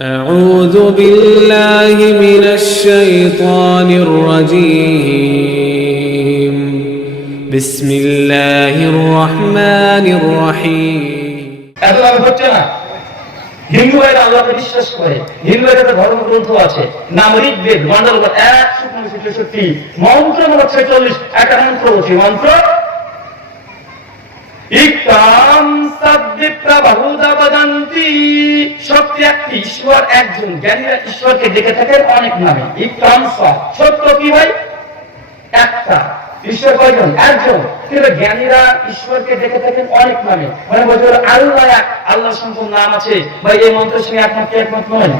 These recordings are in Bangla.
أعوذ بالله من الشيطان الرجيم بسم الله الرحمن الرحيم এত লাভ হচ্ছে না। হিন্দুরা আল্লাহকে বিশ্বাস করে, হিন্দুদের একটা ধর্মগ্রন্থ আছে নাম ঋগ্বেদ, মন্ডল 163 মন্ত্র নম্বর 46 একটা মন্ত্র আছে, মন্ত্র ইকাম সাদ্দিপ্রা বাহুদা বদন্তি, সত্য একটি ঈশ্বর একজন, জ্ঞানীরা ঈশ্বরকে ডেকে থাকেন অনেক নামে। ইকাম সত্য কি ভাই? একটা। ঈশ্বর কয়জন? একজন। কিন্তু জ্ঞানীরা ঈশ্বরকে ডেকে থাকেন অনেক নামে, মানে বলতে আল্লাহ এক, আল্লাহ সম্পূর্ণ নাম আছে ভাই। এই মন্ত্রের সঙ্গে একমত নয়?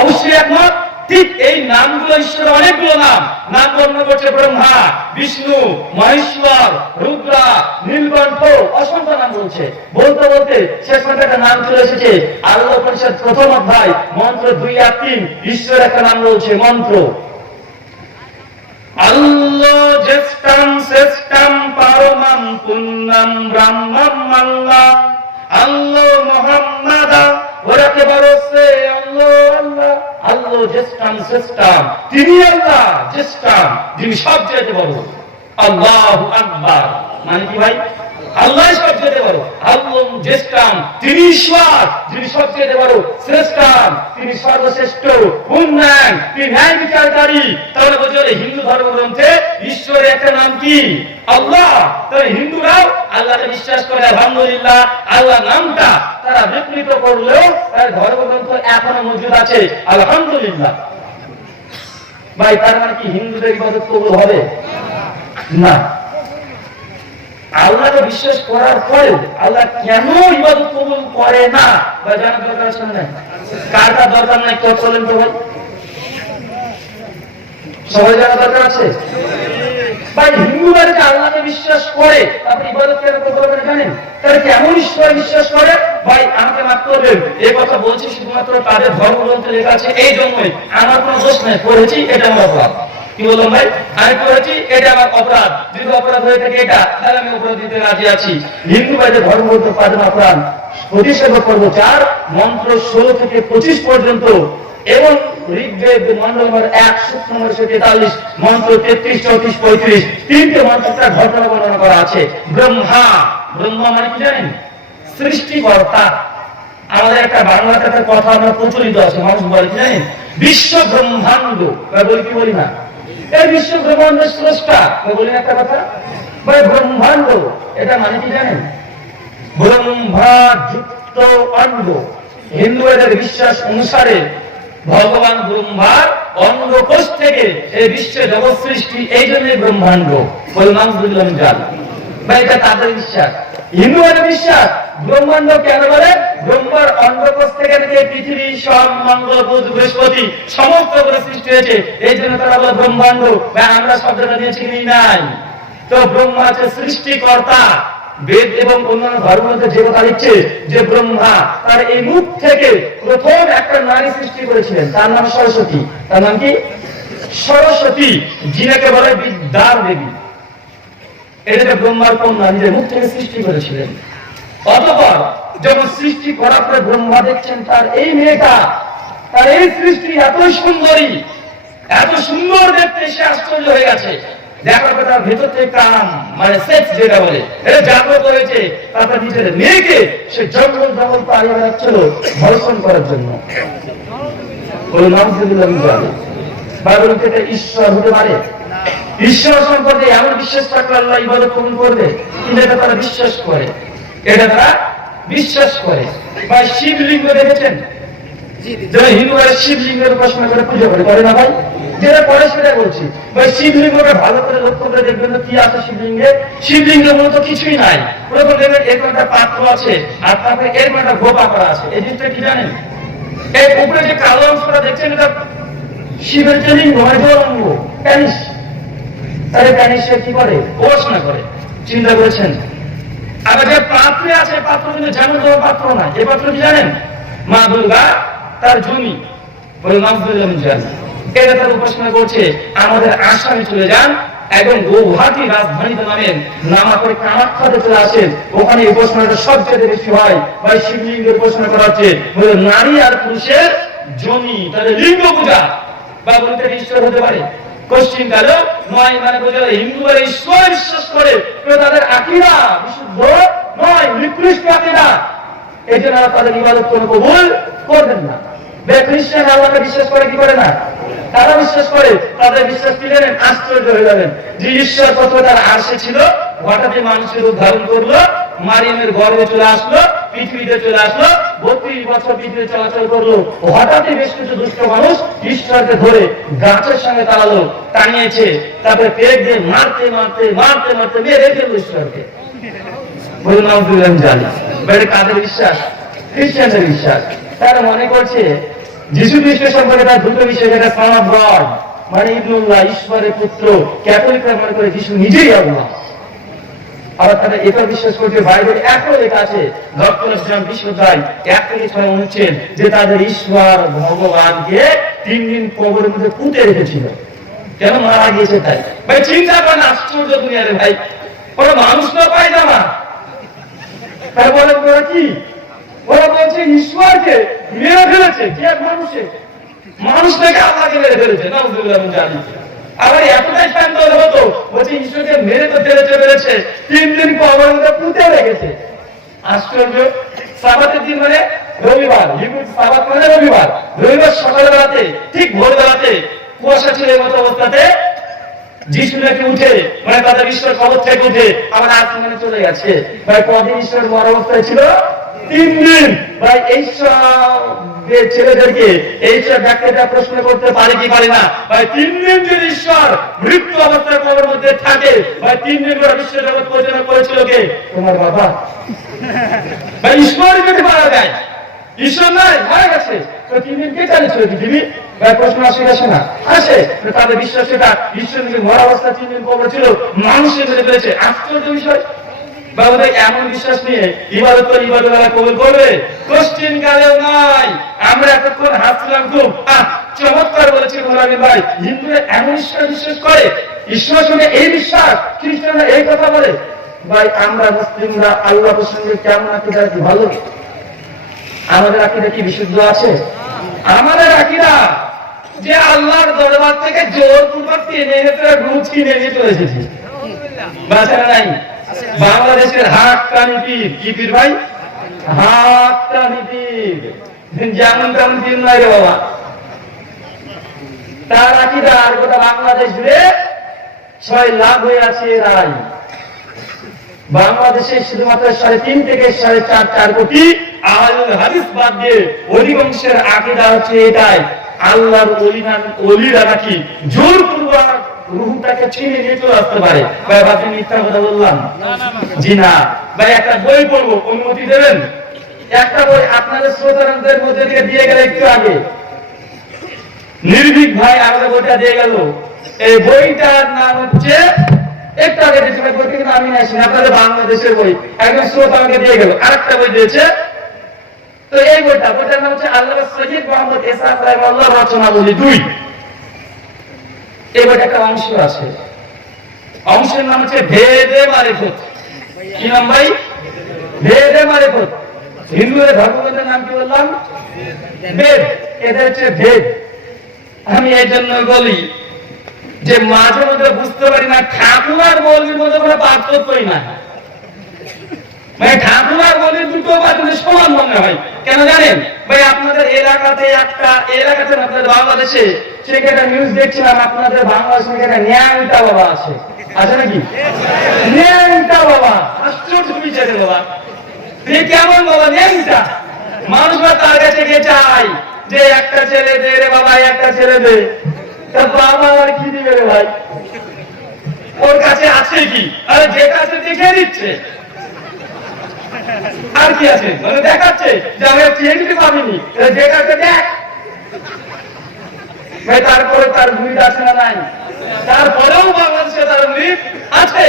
অবশ্যই একমত। ঠিক এই নামগুলো ঈশ্বরের অনেকগুলো নাম বর্ণনা করছে ব্রহ্মা, বিষ্ণু, মহেশ্বর, রুদ্রা, নীলকণ্ঠ, অসংখ্য নাম বলছে। বলতে বলতে শেষ পর্যন্ত একটা নাম চলে এসেছে আল্লাহ উপনিষদ প্রথম অধ্যায় মন্ত্র 2 আর 3। ঈশ্বরের একটা নাম বলছে মন্ত্র আল্লাহ জ্যেষ্ঠম শ্রেষ্ঠম পরমম পুণ্যম ব্রহ্মম আল্লাহ আল্লাহ মুহাম্মাদ ওরাকে বলছে আল্লাহ আল্লাহ আল্লাহ জ্যেষ্ঠম শ্রেষ্ঠম, তিনি আল্লাহ জ্যেষ্ঠম, যিনি সবচেয়ে বড়। আল্লাহু আকবার মানে কি ভাই? আল্লাহ সবচেয়ে বড়, আল্লাহ জ্যেষ্ঠম, তিনি ঈশ্বর, যিনি সবচেয়ে বড়, শ্রেষ্ঠম, তিনি সর্বশ্রেষ্ঠ, পুণ্যাং, তিনি ন্যায় বিচারকারী। তাহলে বলছে হিন্দু ধর্মগ্রন্থে ঈশ্বরের একটা নাম কি? আল্লাহ। তাহলে হিন্দুরাও আল্লাহকে বিশ্বাস করে, আলহামদুলিল্লাহ। আল্লাহ নামটা তারা বিকৃত করলেও তার ধর্মগ্রন্থ এখনো মজুদ আছে, আলহামদুলিল্লাহ। ভাই তার মানে কি হিন্দুদের ইবাদত কবুল হবে না? আল্লাহকে বিশ্বাস করার পরেও আল্লাহ কেন ইবাদত কবুল করে না বা জানার দরকার আছে না? কারটা দরকার নাই, কেউ চলেন তো ভাই, সবাই জানার দরকার আছে ভাই। হিন্দুরা যে আল্লাহকে বিশ্বাস করে আপনি ইবাদত কেন করতে পারবেন জানেন? তারা কেমন ঈশ্বর বিশ্বাস করে ভাই? আমাকে মাফ করবেন, এই কথা বলছি শুধুমাত্র তাদের ধর্মগ্রন্থে লেখা আছে এই জন্যই। আমার কোনো দোষ নেই, পড়েছি, এটা আমার অপরাধ। কি বললাম ভাই? আমি পড়েছি, এটা আমার অপরাধ। যদি অপরাধ হয়ে থাকে এটা, তাহলে আমি অপরাধ দিতে রাজি আছি। হিন্দু ভাইদের ধর্মগ্রন্থ পাঠন অপরাধ প্রতিষেধ পর্ব 4 মন্ত্র 16 থেকে 25 পর্যন্ত এবং ঋগ্বেদ মন্ডল নম্বর 1 সূক্ষ্ম নম্বর 43 মন্ত্র 33, 34, 35 তিনটে মন্ত্রটার ঘটনা বর্ণনা করা আছে। ব্রহ্মা, ব্রহ্মা মানে কি জানেন? সৃষ্টিকর্তা। আমাদের একটা বাংলাতে একটা কথা আমরা প্রচলিত আছে, মানুষ বলে কি জানেন? বিশ্ব ব্রহ্মাণ্ড, বলি কি বলি না? এই বিশ্ব ব্রহ্মাণ্ডের স্রষ্টা, বলি একটা কথা ভাই। ব্রহ্মাণ্ড এটা মানে কি জানেন? ব্রহ্মা যুক্ত অণ্ড। হিন্দু এদের বিশ্বাস অনুসারে ভগবান ব্রহ্মার অঙ্গকোষ থেকে এই বিশ্বের জগৎ সৃষ্টি, এই জন্য ব্রহ্মাণ্ড। বললাম বুঝলাম জান ভাই, এটা তাদের বিশ্বাস। হিন্দুদের বিশ্বাস ব্রহ্মাণ্ড কেন বলে? ব্রহ্মার অঙ্গকোষ থেকে পৃথিবী, সব, মঙ্গল, বুধ, বৃহস্পতি সমস্ত করে সৃষ্টি হয়েছে, এই জন্য তারা বলে ব্রহ্মাণ্ড। আমরা শব্দটা দিয়েছি কি নাই? তো ব্রহ্মা হচ্ছে সৃষ্টিকর্তা। বেদ এবং অন্যান্য ধর্মগ্রন্থে যে কথা লিখছে যে ব্রহ্মা তার এই মুখ থেকে প্রথম একটা নারী সৃষ্টি করেছিলেন, তার নাম সরস্বতী। তার নাম কি? সরস্বতী, যিনাকে বলে বিদ্যার দেবী। এটাকে ব্রহ্মার কন্যা নিজের মুখ থেকে সৃষ্টি করেছিলেন। অতঃপর যখন সৃষ্টি করার পরে ব্রহ্মা দেখছেন তার এই মেয়েটা, তার এই সৃষ্টি এতই সুন্দরী, এত সুন্দর দেখতে, সে আশ্চর্য হয়ে গেছে। দেখার পর তার ভেতর থেকে কাম মানে সেক্স যেটা বলে এটা জাগ্রত হয়েছে। তারপর নিজের মেয়েকে সে জঙ্গল পাড়িয়ে বেড়াচ্ছিল ধর্ষণ করার জন্য। ঈশ্বর হতে পারে? ঈশ্বর সম্পর্কে এমন বিশ্বাস থাকলে আল্লাহ ইবাদত কবুল করবে? কিন্তু এটা তারা বিশ্বাস করে, এটা তারা বিশ্বাস করে। বা শিবলিঙ্গ দেখেছেন? যারা হিন্দুরা শিবলিঙ্গের উপাসনা করে পুজো করে না ভাই? যেটা পরে সেটা বলছি ভাই। শিবলিঙ্গটা ভালো করে লক্ষ্য করে দেখবেন কি আছে শিবলিঙ্গে। শিবলিঙ্গের মূলত কিছুই নাই। প্রথম দেখবেন এরকম একটা পাত্র আছে, আর তারপরে এরকম একটা গোপা করা আছে। এই জিনিসটা কি জানেন? এই উপরে যে কালো অংশটা দেখছেন, এটা শিবের যে লিঙ্গ, অঙ্গ, প্যানিস। তাহলে প্যানিস কি করে? উপাসনা করে। চিন্তা করেছেন? আবার যে পাত্রে আছে, পাত্র কিন্তু যেমন তোমার পাত্র না। এই পাত্র কি জানেন? মা দুর্গা তার জমি, বলে নাম জানি। এটা তার উপাসনা করছে। আমাদের আসামে চলে যান, এবং গৌহাটি রাজধানীতে নামেন, নামা করে কামাখ্যাতে চলে আসেন, ওখানে উপাসনাটা সবচেয়ে বেশি হয়। ভাই শিবলিঙ্গের উপাসনা করা হচ্ছে নারী আর পুরুষের জনি, তাদের লিঙ্গ পূজা বা বলতে ঈশ্বর হতে পারে। কোশ্চিন কালো নয়, মানে বোঝা হিন্দুরা ঈশ্বর বিশ্বাস করে, কিন্তু তাদের আকীদা বিশুদ্ধ নয়, নিকৃষ্ট আকীদা। এই জন্য তাদের ইবাদত কোনো কবুল করবেন না। খ্রিস্টান আল্লাহকে বিশ্বাস করে কি করে না? তারা বিশ্বাস করে। তাদের বিশ্বাস কি জানেন? আশ্চর্য হয়ে যাবেন যে ঈশ্বর প্রথমে তার আরশে ছিল, হঠাৎই মানুষের রূপ ধারণ করলো, মারিয়ামের গর্ভে চলে আসলো, পৃথিবীতে চলে আসলো, 32 বছর পৃথিবীতে চলাচল করলো। হঠাৎই বেশ কিছু দুষ্ট মানুষ ঈশ্বরকে ধরে গাছের সঙ্গে তাড়ালো, টানিয়েছে, তারপরে পেট দিয়ে মারতে মারতে মারতে মারতে মেরে ফেললো ঈশ্বরকে। বলুন আলহামদুলিল্লাহ। জানি এটা কাদের বিশ্বাস? খ্রিস্টানদের বিশ্বাস। তারা মনে করছে যিশু খ্রিস্ট সম্পর্কে তার দুটো বিষয়, যেটা সন অফ গড মানে ইবনুল্লাহ, ঈশ্বরের পুত্র। ক্যাথলিকরা মনে করে যিশু নিজেই আল্লাহ। আবার তারা এটা বিশ্বাস করছে বাইবেলে এখনো লেখা আছে, ধর্মশাস্ত্র বিশুদ্ধায় 1 থেকে 6 অনুচ্ছেদ, যে তাদের ঈশ্বর ভগবানকে 3 দিন কবরের মধ্যে পুঁতে রেখেছিল, কেন? মারা গিয়েছে তাই। ভাই চিন্তা করেন, আশ্চর্য দুনিয়ারে ভাই। ওরা মানুষ না পায় না, তারা বলে ওরা কি? ওরা বলছে ঈশ্বরকে মেরে ফেলেছে। কি এক মানুষে? মানুষ থেকে আল্লাহকে মেরে ফেলেছে। নাউযুবিল্লাহ মিন যালিক। আবার এতটাই শান্ত হতো, বলছে ঈশ্বরকে মেরে তো ফেলেছে, 3 দিন কবরের মধ্যে পুঁতে রেখেছে। আশ্চর্য। সাবাতের দিন মানে রবিবার, হিব্রু সাবাত মানে রবিবার। রবিবার সকালবেলাতে, ঠিক ভোরবেলাতে, কুয়াশা ছিল মতো অবস্থাতে যিশু নাকি উঠে, মানে তাদের ঈশ্বর কবর থেকে উঠে আবার আসমানে চলে গেছে। ভাই কদিন ঈশ্বর মর অবস্থায় ছিল? 3 দিন। ভাই এই সব ছেলেদেরকে এই সব ব্যাখ্যাটা প্রশ্ন করতে পারে কি পারে না? ভাই 3 দিন যদি ঈশ্বর মৃত্যু অবস্থায় কবরের মধ্যে থাকে, ভাই 3 দিন করে বিশ্ব জগৎ পরিচালনা করেছিল কে? তোমার বাবা। ভাই ঈশ্বর যদি মারা যায়, ঈশ্বর নাই, মারা গেছে, তো 3 দিন কে চালিয়েছিল পৃথিবী? ভাই প্রশ্ন আসে না? আসে। তাদের বিশ্বাস এটা ঈশ্বর যদি মরা অবস্থা 3 দিন কবর ছিল, মানুষের মেরে ফেলেছে। আশ্চর্য বিষয়। বাবা এমন বিশ্বাস নিয়ে ইবাদত করে ইবাদত কবুল করবে? কোশ্চিন কালেও নাই। আমরা এতক্ষণ হাসছিলাম খুব, চমৎকার বলেছি মোলামি ভাই। হিন্দুরা এমন ঈশ্বর বিশ্বাস করে, ঈশ্বর সঙ্গে এই বিশ্বাস, খ্রিস্টানরা এই কথা বলে। ভাই আমরা মুসলিমরা আল্লাহ প্রসঙ্গে কেমন আকীদা? কি ভালো? আমাদের আকীদা কি বিশুদ্ধ আছে? আমাদের আকীদা যে আল্লাহর দরবার থেকে জোরপূর্বক টেনে এনে রুচ কিনে নিয়ে চলে এসেছি। বাঁচানো নাই। বাংলাদেশের হাক্কানি পীর, কি পীর ভাই? হাক্কানি পীর। যেমন তেমন পীর নয় রে বাবা। তার আকীদা আর গোটা বাংলাদেশ জুড়ে 6 লাখ হয়ে আছে রাই। বাংলাদেশে শুধুমাত্র 3.5 থেকে 4.5 কোটি আহলুল হাদিস বাদ দিয়ে অধিকাংশের আকীদা হচ্ছে এটাই, আল্লাহর ওলিরা নাকি জোরপূর্বক রূহটাকে ছিনে নিয়ে চলে আসতে পারে। ভাই আপনি মিথ্যা কথা বললাম? জি না। ভাই একটা বই পড়বো, অনুমতি দেবেন? একটা বই আপনাদের শ্রোতাদের মধ্যে থেকে দিয়ে গেল একটু আগে, নির্ভীক ভাই আমাদের বইটা দিয়ে গেল। এই বইটার নাম হচ্ছে, একটু আগে দিয়েছে বই, কিন্তু আমি আসি না, আপনাদের বাংলাদেশের বই। একজন শ্রোতা আমাকে দিয়ে গেল, আরেকটা বই দিয়েছে। তো এই বইটার নাম হচ্ছে আল্লামা সৈয়দ মুহাম্মদ ইসহাক রাহিমাহুল্লাহ রচনাবলী 2। এই বইটা একটা অংশ আছে, অংশের নাম হচ্ছে ভেদে মারিফত। কি নাম ভাই? ভেদে মারিফত। হিন্দুদের ধর্মগ্রন্থের নাম কি বললাম? বেদ। এদের হচ্ছে ভেদ। আমি এই জন্য বলি যে মাঝে মধ্যে বুঝতে পারি না ঠাকুর আর মৌলবীর মধ্যে কোনো পার্থক্যই না। মানে ঠাকুর আর মৌলবী দুটো বাতিলে সমান মনে হয়। কেন জানেন ভাই? আপনাদের এলাকাতে আপনাদের বাংলাদেশে সেখানে নিউজ দেখছিলাম, আপনাদের বাংলাদেশে একটা ন্যাংটা বাবা আছে নাকি? ন্যাংটা বাবা। আশ্চর্য বিচারে বাবা। কেমন বাবা ন্যাংটা? মানুষরা তার কাছে গিয়ে চায় যে একটা ছেলে দে রে বাবা, একটা ছেলে দে। তার বাবা আর কি দিবে রে ভাই? ওর কাছে আছে কি? আরে যে কাছে দেখে দিচ্ছে, আর কি আছে? মানে দেখাচ্ছে যে আমি চিনতে পারিনি, যে কাছে দেখ। তারপরে তার মুরিদ আছে না নাই? তারপরেও বাংলাদেশে তার মুরিদ আছে।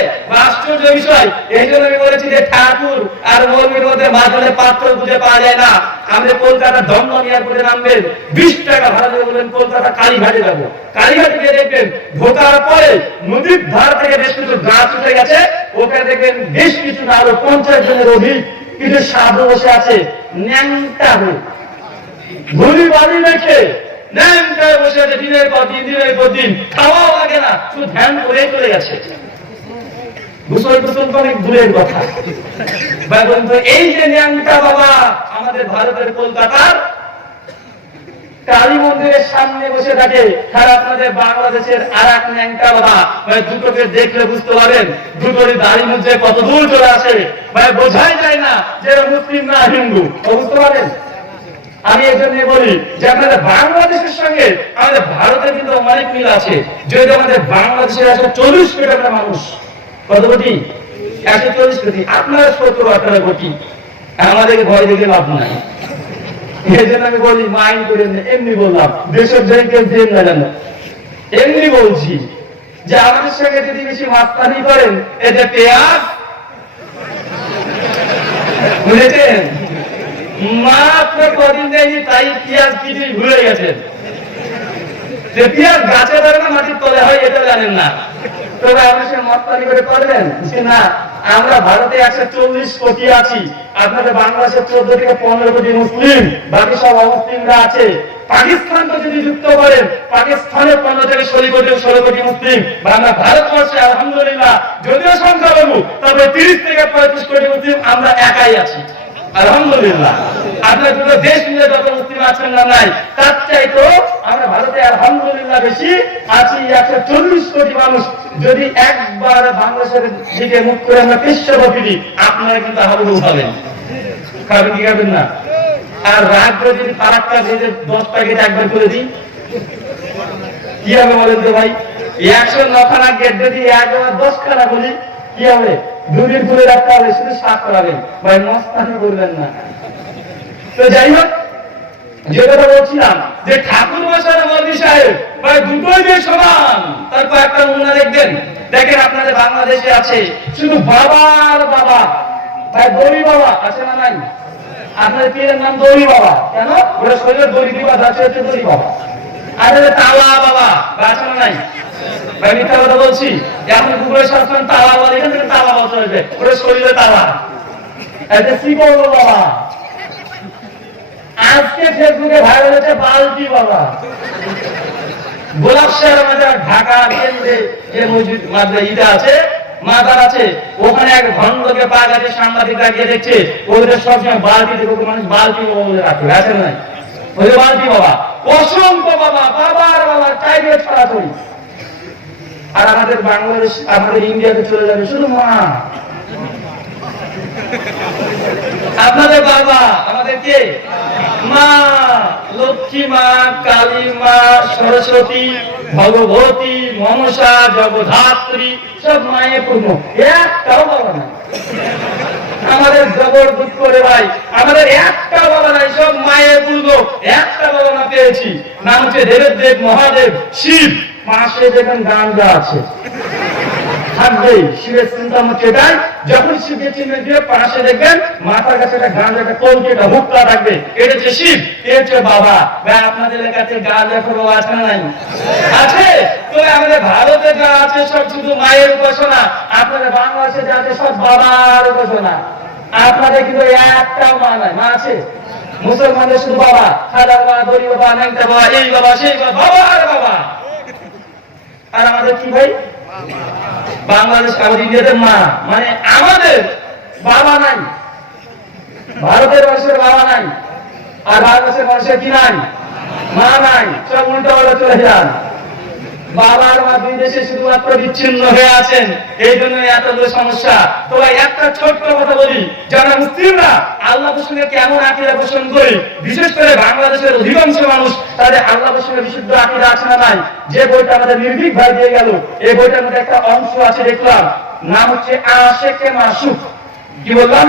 আশ্চর্য বিষয়। এই জন্য আমি বলেছি যে ঠাকুর আর মৌলবীর মধ্যে মাঝে পাত্র খুঁজে পাওয়া যায় না। আমাদের কলকাতা দমদম এয়ারপোর্টে নামবেন, 20 টাকা ভাড়া দিয়ে বলবেন কলকাতা কালীঘাটে যাবো। কালীঘাটে গিয়ে দেখবেন ঢোকার পরে নদীর ধার থেকে বেশ কিছু গাছ উঠে গেছে, ওখানে দেখবেন বেশ কিছু না আরো 50 জনের অধিক কিছু সাধু বসে আছে, ন্যাংটা হোক। ধুলি বালি রেখে ন্যাংটায় বসে আছে দিনের পর দিন খাওয়াও লাগে না, শুধু ধ্যান করে চলে গেছে। গোসল টোসল তো অনেক দূরের কথা। এই যে ন্যাংটা বাবা আমাদের ভারতের কলকাতার কালী মন্দিরের সামনে বসে থাকে, আর আপনাদের বাংলাদেশের আর এক ন্যাংটা বাবা দুটোকে দেখলে বুঝতে পারেন দুটোরই দাড়ি মধ্যে কত দূর চলে আসে, বোঝাই যায় না যে এরা মুসলিম না হিন্দু। বুঝতে পারেন? আমি এই জন্য বলি যে আপনাদের বাংলাদেশের সঙ্গে আমাদের ভারতের কিন্তু অনেক মিল আছে। যদি আমাদের বাংলাদেশের 140 কোটি আমরা মানুষ, কত কোটি? 140 কোটি। আপনারা 17-18 কোটি। আমাদেরকে ভয় দেখে লাভ নাই। এই জন্য আমি বলি মাইন্ড করে এমনি বললাম, দেশের জন্য কেউ জেল না জানো, এমনি বলছি যে আমাদের সঙ্গে যদি বেশি মাস্তানি করেন, এতে পেঁয়াজ বুঝেছেন মাত্র কদিন দেয়নি তাই পেঁয়াজ কিছু ভুলে গেছেন। যে পেঁয়াজ গাছে ধরে না মাটির তলে হয় এটা জানেন না। তবে আপনার সঙ্গে মাস্তানি করে পারবেন যে না আমরা ভারতে 140 কোটি আছি, আপনাদের বাংলাদেশের 14 থেকে 15 কোটি মুসলিম, বাকি সব অমুসলিমরা আছে। পাকিস্তানকে যদি যুক্ত করেন, পাকিস্তানের 15 থেকে 16 কোটি মুসলিম, আমরা ভারতবর্ষে আলহামদুলিল্লাহ যদিও সংখ্যালঘু তবে 30 থেকে 35 কোটি মুসলিম আমরা একাই আছি আলহামদুলিল্লাহ। আপনার দুটো দেশ মিলে যত মুসলিম আছেন না নাই তার চাইতো আমরা ভারতে আলহামদুলিল্লাহ বেশি আছি 140 কোটি মানুষ। যদি একবার বাংলাদেশের দিকে মুখ করে আমরা পেশাবি দিই, আপনারা কিন্তু হাবুডুবু হবেন। খাবেন কি খাবেন না? আর রাত করে যদি ফারাক্কা ভেজে 10 প্যাকেট একবার করে দিই কি হবে বলেন তো ভাই? 109 খানা গেট যদি একবার 10 খানা বলি কি হবে? দুদিন করে রাখতে হবে, শুধু সাফ করাবেন ভাই, মস্তানি করবেন না। তো যাই হোক, যে কথা বলছিলাম যে ঠাকুর মশাই মোদী সাহেব ভাই দুটোই যে সমান, তার কয়েকটা নমুনা দেখবেন। দেখেন আপনাদের বাংলাদেশে আছে শুধু বাবার বাবা, ভাই দড়ি বাবা আছে না নাই? আপনাদের পীরের নাম দড়ি বাবা, কেন? ওরা শরীরের দড়ি দিবা যাচ্ছে হচ্ছে দড়ি বাবা। আর তালা বাবা আছে না নাই? ভাই মিথ্যা কথা বলছি? এখন গুগলে সার্চ করেন তালা বাবা, এখান থেকে তালা বাবা চলবে, ওরা শরীরে তালা। এতে শ্রীবল বাবা, আজকে ফেসবুকে ভাইরাল হচ্ছে বালতি বাবা। গোলাপশাহের মাজার ঢাকা কেন্দ্রে যে মসজিদ মাদ্রাসা আছে মাজার আছে, ওখানে এক ভণ্ডকে পা গেছে, সাংবাদিকরা গিয়ে দেখছে ওদের সবসময় বালতি দেখো মানুষ বালতি বাবা বলে রাখবে, আছে নাই? ওই যে বালতি বাবা, অসংখ্য বাবা, বাবার বাবা চাইবে ছড়াছড়ি। আর আমাদের বাংলাদেশ আমাদের ইন্ডিয়াতে চলে যাবে শুধু মা। আপনাদের বাবা আমাদের কে? মা, লক্ষ্মী মা, কালী মা, সরস্বতী, ভগবতী, মনসা, জগদ্ধাত্রী, সব মায়ে পূর্ণ, একটাও বাবা নাই। আমাদের জবর দুঃখ করে ভাই, আমাদের একটা বাবা নাই, সব মায়ের পূর্ণ। একটা বাবা না পেয়েছি, নাম হচ্ছে দেবের দেব মহাদেব শিব। পাশে দেখেন গাঞ্জা আছে, থাকবেই। শিবের চিন্তা হচ্ছে এটাই, যখন শিবের চিহ্ন দিয়ে পাশে দেখবেন মাথার কাছে একটা গাঞ্জা, একটা কলকি, একটা হুক্কা থাকবে, এটা হচ্ছে শিব, এটা হচ্ছে বাবা। ভাই আপনাদের এলাকাতে গাঁজা খোর আছে না নাই? আছে। তো আমাদের ভারতে যা আছে সব শুধু মায়ের উপাসনা, আপনাদের বাংলাদেশে যা আছে সব বাবার উপাসনা। আপনাদের কিন্তু একটা মা নাই, মা আছে? মুসলমানদের শুধু বাবা, সাদা বাবা, দড়ি বাবা, ন্যাংটা বাবা, এই বাবা সেই বাবা, বাবা আর বাবা। আর আমাদের কি ভাই? বাংলাদেশ আমাদের ইন্ডিয়াতে মা, মানে আমাদের বাবা নাই। ভারতের মানুষের বাবা নাই, আর বাংলাদেশের মানুষের কি নাই? মা নাই। সব উল্টা পাল্টা চলে যান। বাবার মা দুই দেশে শুধুমাত্র বিচ্ছিন্ন হয়ে আছেন, এই জন্য এতগুলো সমস্যা। তো একটা ছোট্ট কথা বলি, যারা মুসলিমরা আল্লাহ সঙ্গে কেমন আকীদা পোষণ করি, বিশেষ করে বাংলাদেশের অধিকাংশ মানুষ তাদের আল্লাহ সঙ্গে বিশুদ্ধ আকীদা আছে না নাই? যে বইটা আমাদের নির্ভীক ভাই দিয়ে গেল, এই বইটার মধ্যে একটা অংশ আছে দেখলাম, নাম হচ্ছে আশেকে মাসুক। কি বললাম?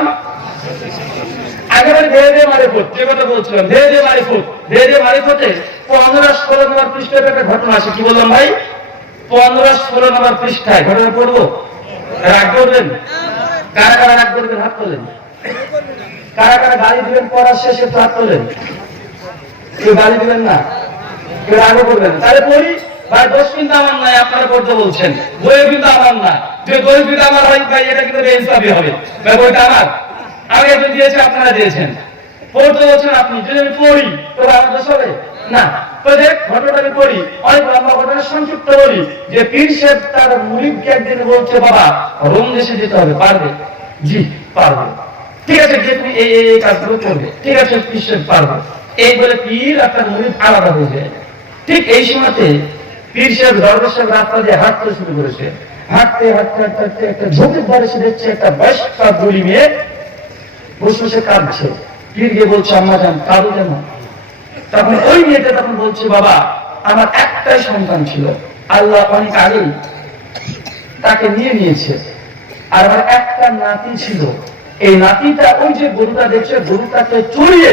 একেবারে ধীরে ধীরে মারিফত, যে কথা বলছিলাম ধীরে ধীরে মারিফত, ধীরে ধীরে মারিফতে 15-16 নম্বর পৃষ্ঠায় একটা ঘটনা আছে। কি বললাম ভাই? 15-16 নম্বর পৃষ্ঠায় ঘটনা পড়বো, রাগ করবেন? কারা কারা রাগ করবেন হাত তোলেন। কারা কারা গালি দিবেন পড়ার শেষে হাত তোলেন। কেউ গালি দিবেন না, কেউ রাগও করবেন। তাহলে পড়ি ভাই, দোষ কিন্তু আমার নাই, আপনারা পড়তে বলছেন, বইও কিন্তু আমার না। যে বই কিন্তু আমার হয় ভাই, এটা কিন্তু বেইনসাফি হবে। ভাই বইটা আমার, আমি একজন দিয়েছি, আপনারা দিয়েছেন। পড়তে বলছেন আপনি, যদি আমি পড়ি তবে আমার দোষ হবে না। তো দেখ ঘটনাটা আমি পড়ি, অনেক লম্বা ঘটনা, সংক্ষিপ্ত বলি যে পীর সাহেব তার মুরিদকে একদিন বলছে, বাবা রোম দেশে যেতে হবে, পারবে? জি পারবে। ঠিক আছে, যে তুমি এই কাজগুলো করবে। ঠিক আছে পীর সাহেব পারবে। এই বলে পীর আর তার মুরিদ আলাদা হয়ে যায়। ঠিক এই সময়তে পীর সাহেব দরবেশ সাহেব রাস্তা দিয়ে হাঁটতে শুরু করেছে। হাঁটতে হাঁটতে হাঁটতে হাঁটতে একটা ঝোপের ধারে এসে দেখছে একটা বয়স্ক বুড়ি মেয়ে বসে বসে কাঁদছে। পীর গিয়ে বলছে, আম্মা জান কাঁদো কেন? তখন ওই মেয়েটা তখন বলছে, বাবা আমার একটাই সন্তান ছিল, আল্লাহ অনেক আগেই তাকে নিয়ে নিয়েছে, আর আমার একটা নাতি ছিল। এই নাতিটা ওই যে গরুটা দেখছে, গরুটাকে চড়িয়ে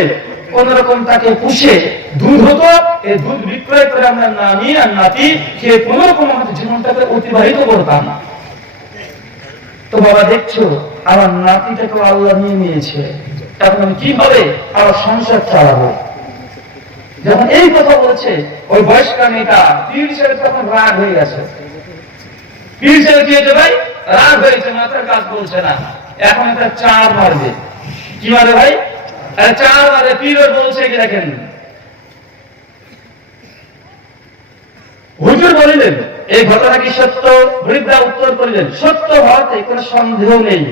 কোন রকম তাকে পুষে দুধ হতো, এই দুধ বিক্রয় করে আমরা নানি আর নাতি খেয়ে কোন রকম আমাদের জীবনটাকে অতিবাহিত করতাম। তো বাবা দেখছো আমার নাতিটাকে আল্লাহ নিয়ে নিয়েছে, তখন আমি কিভাবে আমার সংসার চালাবো? যখন এই কথা বলছে ওই বয়স্ক মেয়েটা, পীর সাহেব তখন রাগ হয়ে গেছে। পীর সাহেব কি হয়েছে ভাই? রাগ হয়েছে, মাথার কাজ বলছে না। এখন একটা চার মারবে। কি মারে ভাই? চার মারে। পীর বলছে কি দেখেন, হুজুর বলিলেন এই ঘটনা কি সত্য? বৃদ্ধা উত্তর করিলেন, সত্য হতে কোনো সন্দেহ নেই।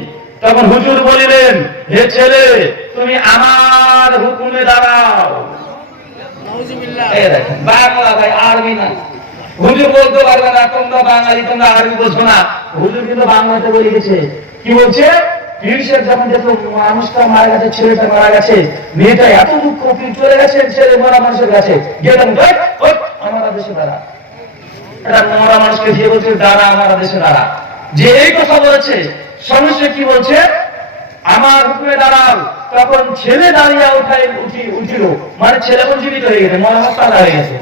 তখন হুজুর বলিলেন, হে ছেলে তুমি আমার হুকুমে দাঁড়াও। বাংলা ভাই, আরবি না। হুজুর বলতে পারবে না, তোমরা বাঙালি, তোমরা আরবি বোঝো না। হুজুর কিন্তু বাংলাতে বলে গেছে। কি বলছে? পীর সাহেব যখন দেখলো মানুষটা মারা গেছে, ছেলেটা মারা গেছে, মেয়েটা এত দুঃখ, পীর চলে গেছেন ছেলে মরা মানুষের কাছে, গেলেন আমার দেশে দাঁড়া। এটা মরা মানুষকে দিয়ে বলছে দাঁড়া আমার দেশে দাঁড়া। যে এই কথা বলেছে, সমস্যা কি বলছে? আমার হুকুমে দাঁড়াও। তখন ছেলে দাঁড়িয়ে উঠিল, মানে ছেলে কোন জীবিত হয়ে গেছে, মরা হাসপাতাল হয়ে গেছে।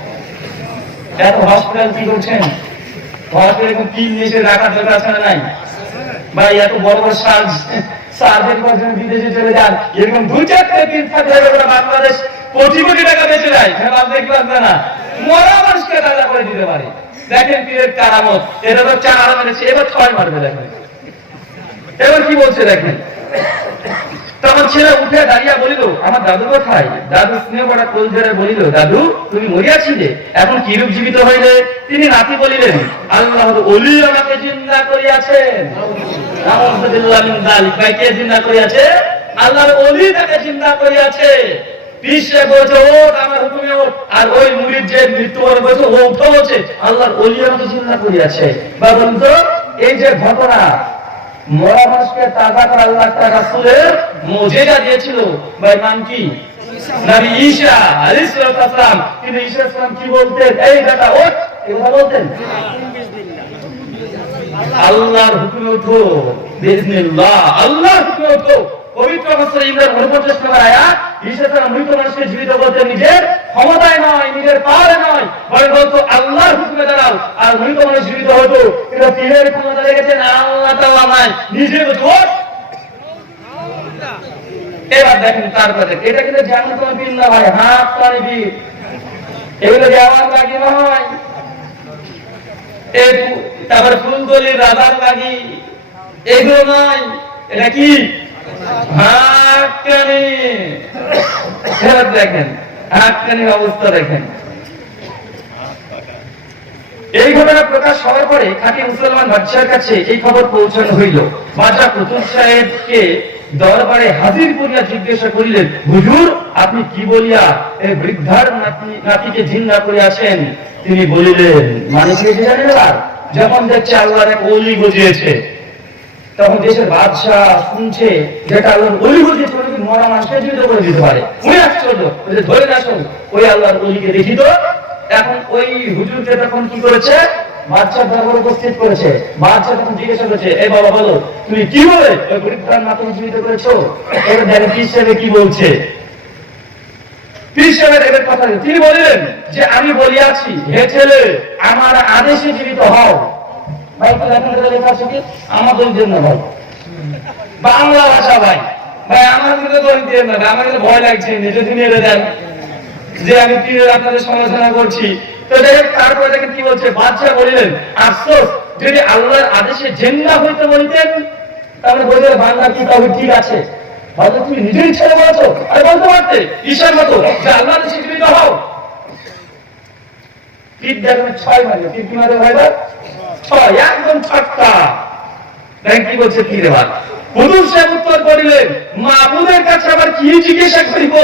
এত হসপিটাল কি করছেন? হসপিটাল এখন 3 দেশে রাখার দরকার আছে না নাই ভাই? এত বড় বড় সার্জেন করছেন, বিদেশে চলে যান, এরকম 2-4টা পীর থাকলে বাংলাদেশ কোটি কোটি টাকা বেঁচে যায়। খেলাল দেখতে পারবে না, মরা মানুষকে দাদা করে দিতে পারে। দেখেন পীরের কারামত। এটা তো 4 মেরেছে, এবার 6 মারবে। দেখেন এবার কি বলছে দেখেন। তখন ছেলে উঠে দাঁড়িয়ে বলিল, আমার দাদু কোথায়? দাদু স্নেহ করা কোল ধরে বলিল, দাদু তুমি মরিয়াছিলে, এখন কিরূপ জীবিত হইলে? তিনি নাতি বলিলেন, আল্লাহর ওলি আমাকে জিন্দা করিয়াছেন। আলহামদুলিল্লাহ মিন যালিক। ভাই কে জিন্দা করিয়াছে? আল্লাহর ওলি তাকে জিন্দা করিয়াছে। পিছে বলছে ওঠ, আমার হুকুমে ওঠ। আর ওই মুরিদ যে মৃত্যুবরণ করেছে ও উঠে বলছে আল্লাহর ওলি আমাকে জিন্দা করিয়াছে। বা বলুন তো, এই যে ঘটনা, মরা মানুষকে তাজা করে আল্লাহ তাআলা রাসূলের মুজিজা দিয়েছিল। ভাই নাম কি? নবী ঈসা আলাইহিস সালাম। কিন্তু ঈসা আলাইহিস সালাম কি বলতেন? এই বেটা ওঠ, এই কথা বলতেন। আল্লাহর হুকুমে ওঠো, বিইজনিল্লাহ, আল্লাহর হুকুমে ওঠো। পবিত্র শাস্ত্রে ইমরান 49 নম্বর আয়াত, ঈসা তাআলা মৃত মানুষকে জীবিত করতে নিজের ক্ষমতায় নয়, নিজের পাওয়ারে নয়, বরং বলতো আল্লাহর হুকুমে দাঁড়াও। আর মৃত মানুষ জীবিত হতো, কিন্তু পীরের ক্ষমতা লেগেছেন আল্লাহ তাআলা নাই, নিজে বলতো। এবার দেখেন তারপরে এটা কিন্তু জানো তোমার পীর না ভাই, হাত পানি পীর, এগুলো যাওয়ার লাগি নয়। তারপরে ফুলতলির রাজার লাগি এগুলো নয়। এটা কি? হাক্কানি। দেখেন হাক্কানির অবস্থা দেখেন। এই ঘটনা প্রকাশ হওয়ার পরে খাঁটি মুসলমান বাদশার কাছে এই খবর পৌঁছানো হইল। বাদশা কুতুব সাহেবকে দরবারে হাজির করিয়া জিজ্ঞাসা করিলেন, হুজুর আপনি কি বলিয়া এই বৃদ্ধার নাতিকে জিন্দা করিয়াছেন? তিনি বলিলেন, মানে কি জানেন না, যখন দেখছে আল্লাহর এক ওলি বুঝিয়েছে, তখন দেশের বাদশাহ শুনছে যেটা আল্লাহর ওলি বুঝিয়েছে, মরা মানুষকে জীবিত করে দিতে পারে। উনি আশ্চর্য, ধরে আসুন ওই আল্লাহর ওলিকে দেখিত। এখন ওই হুজুরকে তখন কি করেছে? বাদশার দরবারে উপস্থিত করেছে। বাদশা তখন জিজ্ঞাসা করেছে, এই বাবা বলো তুমি কি বলে ওই বৃদ্ধার নাতিকে জীবিত করেছো? এবার দেখেন পীর সাহেব কি বলছে। পীর সাহেবের এদের কথা তিনি বললেন যে আমি বলিয়াছি, হে ছেলে আমার আদেশে জীবিত হও। ভাই লেখা আছে কি? আমাদের জন্য ভাই, বাংলা ভাষা ভাই। ভাই আমার কিন্তু আমার কিন্তু ভয় লাগছে, নিজে নিয়ে দেন যে আমি পীরের আপনাদের সমালোচনা করছি। তো তারপরে দেখেন কি বলছে, বাদশা বলিলেন, আফসোস যদি আল্লাহর আদেশে জিন্দা হইতে বলিতেন, তাহলে বলতে বাংলা কি তবে ঠিক আছে, হয়তো তুমি নিজের ইচ্ছা বলেছো, আর বলতে পারতে ঈশার মতো যে আল্লাহ স্বীকৃত হও। পীর দেখবেন 6 মারে, পীর কি মারে ভাই? 6, একদম ঠাট্টা। দেখেন কি বলছে পীর এবার। হুজুর সাহেব উত্তর করিলেন, মাহবুবের কাছে আবার কি জিজ্ঞাসা করিব?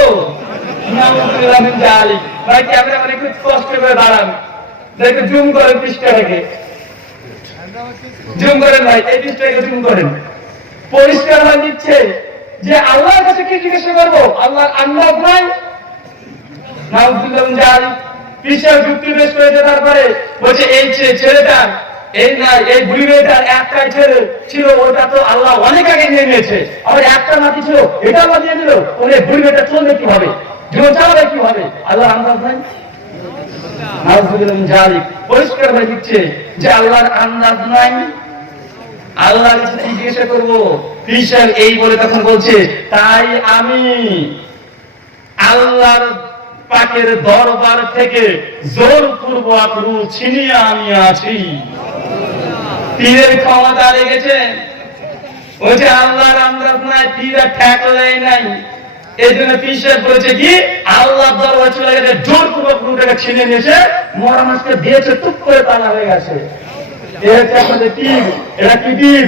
নাউযুবিল্লাহ মিন যালিক। ভাই ক্যামেরা মানে একটু কষ্ট করে দাঁড়ান, দেখে জুম করেন পৃষ্ঠাটাকে, জুম করেন ভাই, এই পৃষ্ঠাটাকে জুম করেন। পরিষ্কার হয়ে দিচ্ছে যে আল্লাহর কাছে কি জিজ্ঞাসা করবো? আল্লাহর আন্দাজ নাই। নাউযুবিল্লাহ মিন যালিক। পৃষ্ঠার যুক্তি পেশ করেছে, তারপরে বলছে এই ছেলেটার, এই না এই বুড়ি মেয়েটার একটাই ছেলে ছিল, ওটা তো আল্লাহ অনেক আগে নিয়ে নিয়েছে। আবার একটা নাতি ছিল, এটা আল্লাহ দিয়ে দিল। ওই বুড়ি মেয়েটা চলবে কিভাবে, জীবন চালাবে কিভাবে? আল্লাহ আন্দাজ নাই। নাউযুবিল্লাহ মিন যালিক। পরিষ্কার হয়ে দিচ্ছে যে আল্লাহর আন্দাজ নাই। আল্লাহর কাছে জিজ্ঞাসা করবো। পীর এই বলে তখন বলছে, তাই আমি আল্লাহর পাকের দরবার থেকে জোরপূর্বক রূহ ছিনিয়ে আনিয়াছি। পীরের ক্ষমতা লেগেছে, ওই যে আল্লাহর আন্দাজ নাই, পীরের ঠেকা দেয় নাই। এই জন্য পীর সাহেব বলেছে কি, আল্লাহর দরবার চলে গেছে, জোরপূর্বক রূহটাকে ছিনিয়ে নিয়েছে, মরা মানুষকে দিয়েছে, টুক করে তালা হয়ে গেছে। এটা হচ্ছে আপনাদের পীর। এটা কি পীর?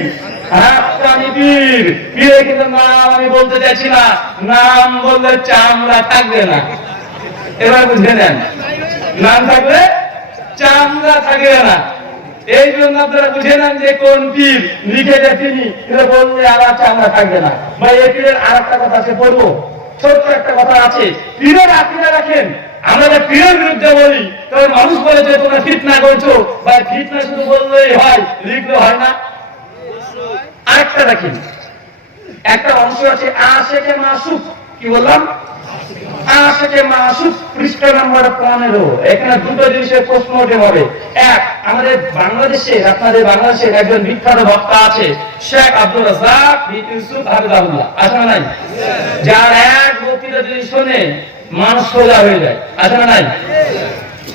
পীর। পীরের কিন্তু নাম আমি বলতে চাইছি না, নাম বললে চামড়া থাকবে না। এবার বুঝে নেন, নাম থাকলে চামড়া থাকবে না। এই জন্য আপনারা বুঝে নেন যে কোন পীর লিখেছে তিনি, এটা বললে আবার চামড়া থাকবে না। ভাই এই পীরের আর একটা কথা আছে, বলবো, ছোট্ট একটা কথা আছে। পীরের আকীদা রাখেন, আমরা যে পীরের বিরুদ্ধে বলি, তবে মানুষ বলে যে তোমরা ফিতনা করছো। ভাই ফিতনা শুধু বললেই হয়, লিখলে হয় না। আরেকটা দেখেন, একটা অংশ আছে আশিকে মাসুক। কি বললাম? আশিকে মাসুক, পৃষ্ঠা নাম্বার 15। এখানে দুটো জিনিসের প্রশ্ন উঠে হবে। এক, আমাদের বাংলাদেশে, আপনাদের বাংলাদেশের একজন বিখ্যাত বক্তা আছে, শেখ আব্দুর রাজ্জাক বিন ইউসুফ হাফিজাহুল্লাহ, আছে না নাই? যার এক বক্তৃতা যদি শুনে মানুষ সোজা হয়ে যায়, আছে না নাই?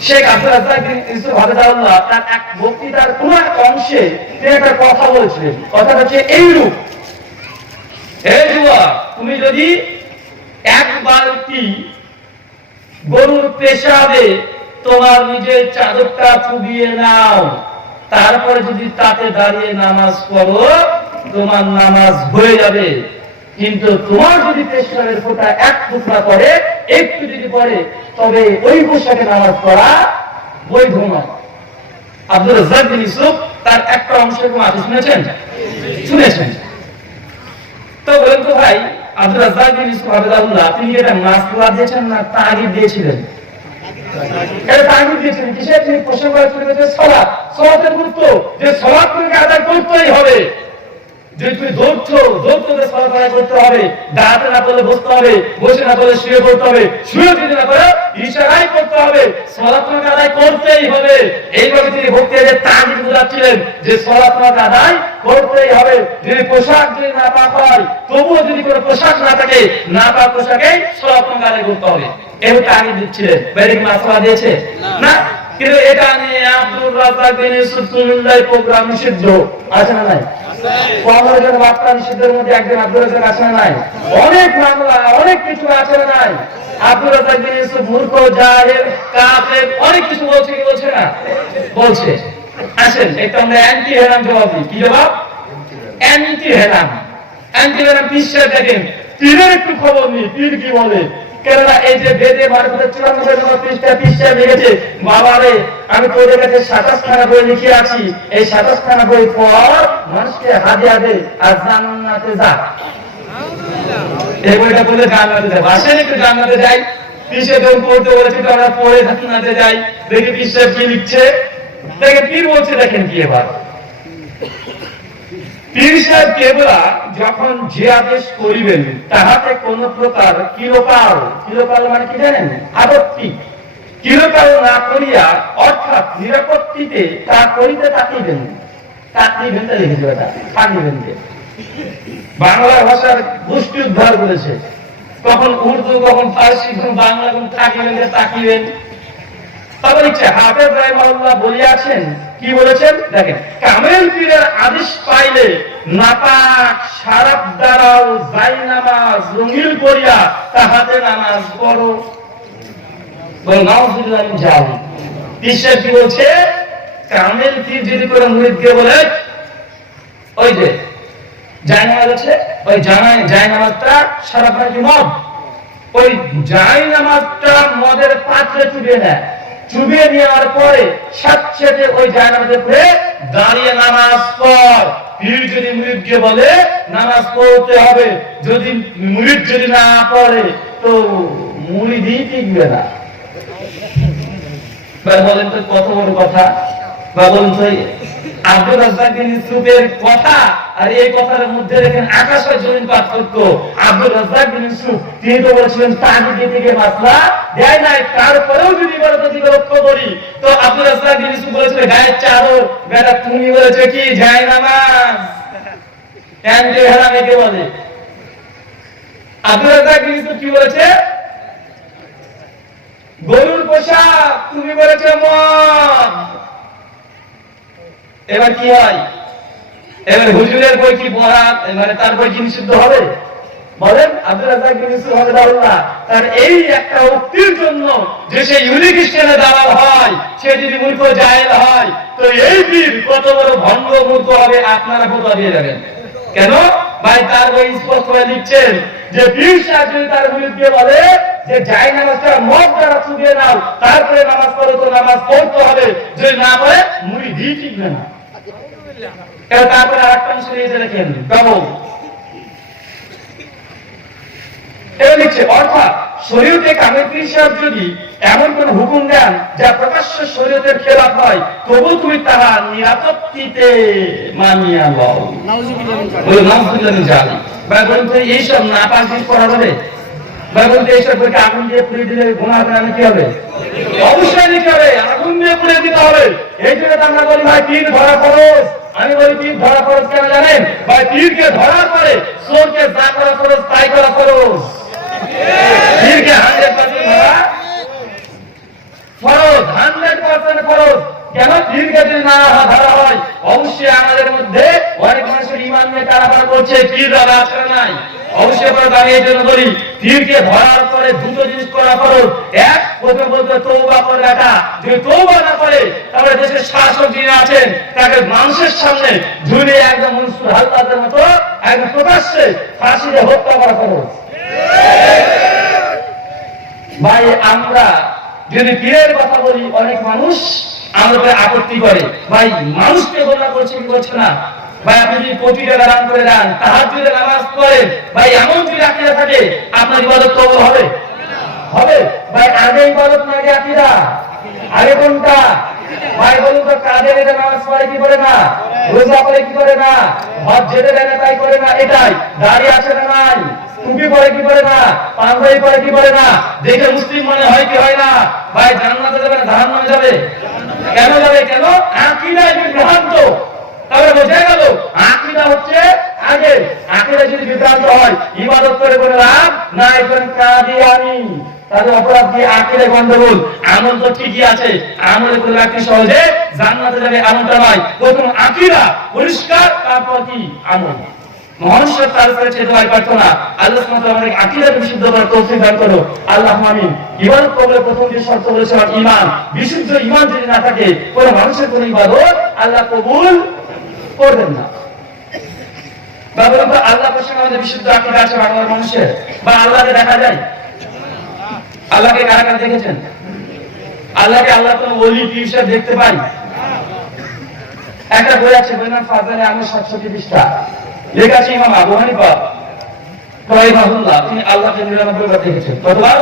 শেখ আব্দুর রাজ্জাক বিন ইউসুফ হাফিজাহুল্লাহ তার এক বক্তৃতার কোন এক অংশে তিনি একটা কথা বলছিলেন। কথাটা হচ্ছে এইরূপ, হে যুবক, তুমি যদি এক বালতি গরুর পেশাবে তোমার নিজের চাদরটা চুবিয়ে নাও, তারপরে যদি তাতে দাঁড়িয়ে নামাজ পড়ো, তোমার নামাজ হয়ে যাবে। কিন্তু তোমার যদি পেশাবের ফোঁটা এক টুকরা পড়ে, একটু যদি পড়ে, তবে ওই পোশাকে নামাজ পড়া বৈধ নয়। আব্দুর রাজ্জাক বিন ইউসুফ তার একটা অংশের কথা শুনেছেন? শুনেছেন তো বলেন তো ভাই, আব্দুর রাজ্জাক বিন ইউসুফ হাফিজাহুল্লাহ তিনি এটা মাসলা দিয়েছেন না তাগিদ দিয়েছিলেন? এটা তাগিদ দিয়েছিলেন। কিসের? তিনি প্রশ্ন করে চলেছে সালাত, সালাতের গুরুত্ব, যে সালাত তোমাকে আদায় করতেই হবে। যে তুমি দৌড়ছো, দৌড়তে সালাত আদায় করতে হবে। দাঁড়াতে না পারলে বসতে হবে, বসে না পারলে শুয়ে পড়তে হবে, শুয়ে যদি না পারো ইশারাই করতে হবে। সালাত তোমাকে আদায় করতেই হবে। এইভাবে তিনি বক্তৃতায় তাগিদ বোঝাচ্ছিলেন যে সালাত তোমাকে আদায় করতেই হবে। যদি পোশাক যদি না পাক হয়, তবুও যদি কোনো পোশাক না থাকে, না পাক পোশাকেই সালাত তোমাকে আদায় করতে হবে। এই তাগিদ দিচ্ছিলেন। বাইরে কি মাসলা দিয়েছে? না। কিন্তু এটা নিয়ে আব্দুর রাজ্জাক বিন ইউসুফ কুমিল্লায় প্রোগ্রাম নিষিদ্ধ, আছে না নাই? 15 জন বক্তা নিষিদ্ধের মধ্যে একজন আব্দুর রাজ্জাক আছে না নাই? অনেক মামলা, অনেক কিছু আছে না নাই? আব্দুর রাজ্জাক বিন ইউসুফ মূর্খ, জাহেল, কাফের, অনেক কিছু বলছে কি বলছে না? বলছে। আসেন একটু আমরা অ্যান্টি হেরাম জবাব দিই। কি জবাব? অ্যান্টি হেরাম। অ্যান্টি হেরাম বিশ্বাস দেখেন, পীরের একটু খবর নিই, পীর কি বলে। কেননা এই যে বেদে ভারতের 94 নম্বর পৃষ্ঠা লিখেছে, বাবারে আমি তোদের কাছে 27 খানা বই লিখে আছি, এই 27 খানা বই পড়, মানুষকে হাদিয়া দে আর জান্নাতে যা। এই বইটা বলে জান্নাতে যাবো। আসেন একটু জান্নাতে যাই। পিসে দৌড় পড়তে বলেছে, তো আমরা পড়ে জান্নাতে যাই, দেখি পিসে কি লিখছে। দেখেন পীর বলছে, দেখেন কি এবার। পীর সাহেব কেবলা যখন যে আদেশ করিবেন, তাহাতে কোন প্রকার কিরকাল, কিরকাল মানে কি জানেন? আপত্তি। কিরকাল না করিয়া, অর্থাৎ নিরাপত্তিতে তা করিতে তাকিবেন। তাকিবেন তা লিখেছে, এটা তাকিবেন। বাংলা ভাষার গোষ্ঠী উদ্ধার করেছে, কখন উর্দু, কখন ফার্সি, কখন বাংলা, কখন তাকিবেন, তাকিবেন। তারপর লিখছে হাফেজ রাহিমাহুল্লাহ বলিয়াছেন, কি বলেছেন দেখেন, কামেল পীরের আদেশ পাইলে নাপাক শারাব দ্বারাও জায়নামাজ রঙিল করিয়া তাহাতে নামাজ পড়ো। বল নাউযুবিল্লাহ মিন যালিক। বিশ্বের কি বলছে, কামেল পীর যদি করে মুরিদকে বলে ওই যে জায়নামাজ আছে, ওই জায়নামাজটা শারাব নাকি মদ, ওই জায়নামাজটা মদের পাত্রে চুবিয়ে নেয়, চুবিয়ে নেওয়ার পরে সাথে ওই জায়নামাজের উপরে দাঁড়িয়ে নামাজ পড়। পীর যদি মুরিদকে বলে নামাজ পড়তে হবে, যদি মুরিদ যদি না পড়ে তো মুরিদই টিকবে না। বলেন তো কত বড় কথা। বা বলুন তো আব্দুর রাজ্জাক বিন ইউসুফের কথা আর এই কথার মধ্যে দেখেন আকাশ আর জমিন পার্থক্য। আব্দুর রাজ্জাক বিন ইউসুফ তিনি তো বলেছিলেন তাহিদি থেকে মাসলা দেয় নাই, তারপরেও যদি বলতো দিকে লক্ষ্য করি তো আব্দুর রাজ্জাক বিন ইউসুফ বলেছিলেন গায়ের চাদর, বেটা তুমি বলেছো কি যায় নামাজ ক্যান্ডে হারামে কে বলে। আব্দুর রাজ্জাক বিন ইউসুফ কি বলেছে, গরুর পোশাক, তুমি বলেছো মদ। এবার কি হয়, এবার হুজুরের বই কি পড়া, মানে তার বই কি নিষিদ্ধ হবে? বলেন আব্দুর রাজ্জাক বিন ইউসুফ রাহিমাহুল্লাহ তার এই একটা উক্তির জন্য যে সে ইহুদি খ্রিস্টানে দালাল হয়, সে যদি মূর্খ জাহেল হয়, তো এই বীর কত বড় ভণ্ড মূর্খ হবে আপনারা কথা দিয়ে যাবেন। কেন ভাই, তার বই স্পষ্ট করে লিখছেন যে পীর সাহেব যদি তার মুরিদকে বলে যে জায়নামাজটা মদ দ্বারা চুবিয়ে নাও তারপরে নামাজ পড়ো, তো নামাজ পড়তে হবে, যদি না পড়ে মুরিদই টিকবে না। তারপরে আরেকটা অংশ নিয়ে রেখেন ডবল লিখছে, অর্থাৎ শরীয়তে কামেল পীর সাহেব যদি এমন কোন হুকুম দেন যা প্রকাশ্য শরীয়তের খেলাফ হয়, তবু তুমি তাহা নিরাপত্তিতে মানিয়া লও। নাউযুবিল্লাহ মিন যালিক। ভাই বলুন তো এইসব নাপাক জিনিস করা যাবে? ভাই বলুন তো এইসব বইকে আগুন দিয়ে পুড়িয়ে দিলে ঘুমাবে না, কি হবে? অবশ্যই নিতে হবে, আগুন দিয়ে পুড়িয়ে দিতে হবে। এই জন্য তো আমরা বলি ভাই পীর ধরা খরচ। আমি বলি পীর ধরা খরচ কেন জানেন? ভাই পীরকে ধরার পরে চোরকে যা করা খরচ তাই করা খরচ। পীরকে 100% ধরা ফরজ, 100% ফরজ। কেন? পীরকে যদি না ধরা হয় অবশ্যই আমাদের মধ্যে অনেক মানুষের ঈমান নিয়ে তাড়াতাড়ি করছে, পীর ধরা আছে নাই অবশ্যই করে দাঁড়িয়ে জন্য বলি পীরকে ধরার পরে দুটো জিনিস করা খরচ। এক, প্রথম বলতে তওবা করে রাখা, যদি তওবা না করে তাহলে দেশের শাসক যিনি আছেন তাকে মানুষের সামনে ঝুলিয়ে একদম মনসুর হাল্লাদের মতো একদম প্রকাশ্যে ফাঁসিতে হত্যা করা খরচ। ভাই আমরা যদি পীরের কথা বলি অনেক মানুষ আমাদের আপত্তি করে, ভাই মানুষকে গোনা করছে কি করছে না? ভাই আপনি যদি 20 টাকা দান করে দেন, তাহাজ্জুদের নামাজ পড়েন, ভাই এমন যদি আকীদা থাকে আপনার ইবাদত কবুল হবে? হবে। ভাই আগে ইবাদত না আগে আকীদা? আগে কোনটা? ভাই বলুন তো কাদের এটা নামাজ পড়ে কি করে না? রোজা পড়ে কি করে না? হজ যেতে দেয় না তাই করে না? এটাই। দাড়ি আছে না নাই? টুপি পরে কি করে না? পাঞ্জাবি পরে কি করে না? দেখে মুসলিম মনে হয় কি হয় না? ভাই জান্নাতে যাবে না জাহান্নামে যাবে? কেন যাবে? কেন? আকীদায় বিভ্রান্ত। তাহলে বোঝা গেল আকীদা হচ্ছে আগে। আকীদা যদি বিভ্রান্ত হয় ইবাদত করে কোনো লাভ নাই। এখন কাদিয়ানি তাদের অপরাধ দিয়ে আকীদা গন্ডগোল, আমল তো ঠিকই আছে, আমলে কোনো ব্যক্তি সহজে জান্নাতে যাবে এমনটা নয়। প্রথম আকীদা পরিষ্কার, তারপর কি আমল। মানুষের তার কাছে চেয়ে দোয়া প্রার্থনা, আল্লাহ সুবহানাহু ওয়া তাআলা আমাদের আকীদা বিশুদ্ধ করার তৌফিক দান করো। আল্লাহুম্মা আমিন। ইবাদত করলে প্রথম যে শর্ত বলেছে ঈমান, বিশুদ্ধ ঈমান যদি না থাকে কোনো মানুষের কোনো ইবাদত আল্লাহ কবুল করবেন না। বাবা আল্লাহ প্রসঙ্গে আমাদের বিশুদ্ধ আকীদা আছে বাংলার মানুষের, বা আল্লাহকে দেখা যায়? আল্লাহকে কারা কারা দেখেছেন? আল্লাহকে আল্লাহ কোনো ওলি পীর সাহেব দেখতে পাই? একটা বই আছে, বই নাম ফাজাইলে আহমদ 67 পৃষ্ঠা, লেখা আছে ইমাম আবু হানিফা রাহিমাহুল্লাহ, তিনি আল্লাহকে 99 বার দেখেছেন। কতবার?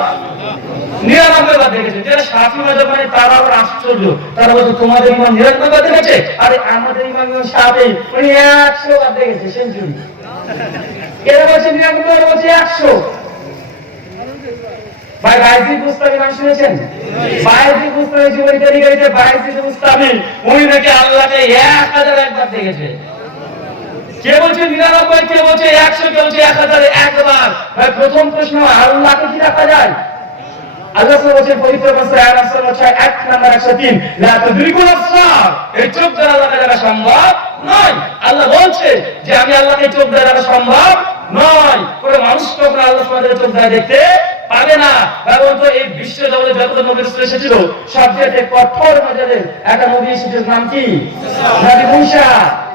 99 বার দেখেছেন। যারা শাফি মাযহাব মানে তারা আবার আশ্চর্য, তারা বলছে তোমাদের ইমাম 99 বার দেখেছে, আরে আমাদের ইমাম শাফি উনি 100 বার দেখেছে, সেঞ্চুরি। এরা বলছে 99 বার, বলছে 100। ভাই বাইজিদ বুস্তামি নাম শুনেছেন? বাইজিদ বুস্তামি জীবনী তরিকাতে বাইজিদ বুস্তামি উনি নাকি আল্লাহকে 1001 বার দেখেছে। কে বলছে 99, কে বলছে 100, কে বলছে 1001 বার। ভাই প্রথম প্রশ্ন, আল্লাহকে কি দেখা যায়? আল্লাহ বলেছেন পবিত্র ভাষায় আয়াত নম্বর 6 1 নম্বর 103 লা তুদরিকুল আবসার, এই চোখ দ্বারা আল্লাহকে দেখা সম্ভব নয়। আল্লাহ বলছে যে আমি আল্লাহকে চোখ দ্বারা দেখা সম্ভব নয়। কোন মানুষ কখনো আল্লাহ সুবহানাহু চোখ দ্বারা দেখতে পাবে না। কারণ তো এই বিশ্ব জগতে যত নবী রাসূল এসেছিল সবচেয়ে কঠোর মেজাজের একটা নবী এসেছিল, নাম কি? নবী মুসা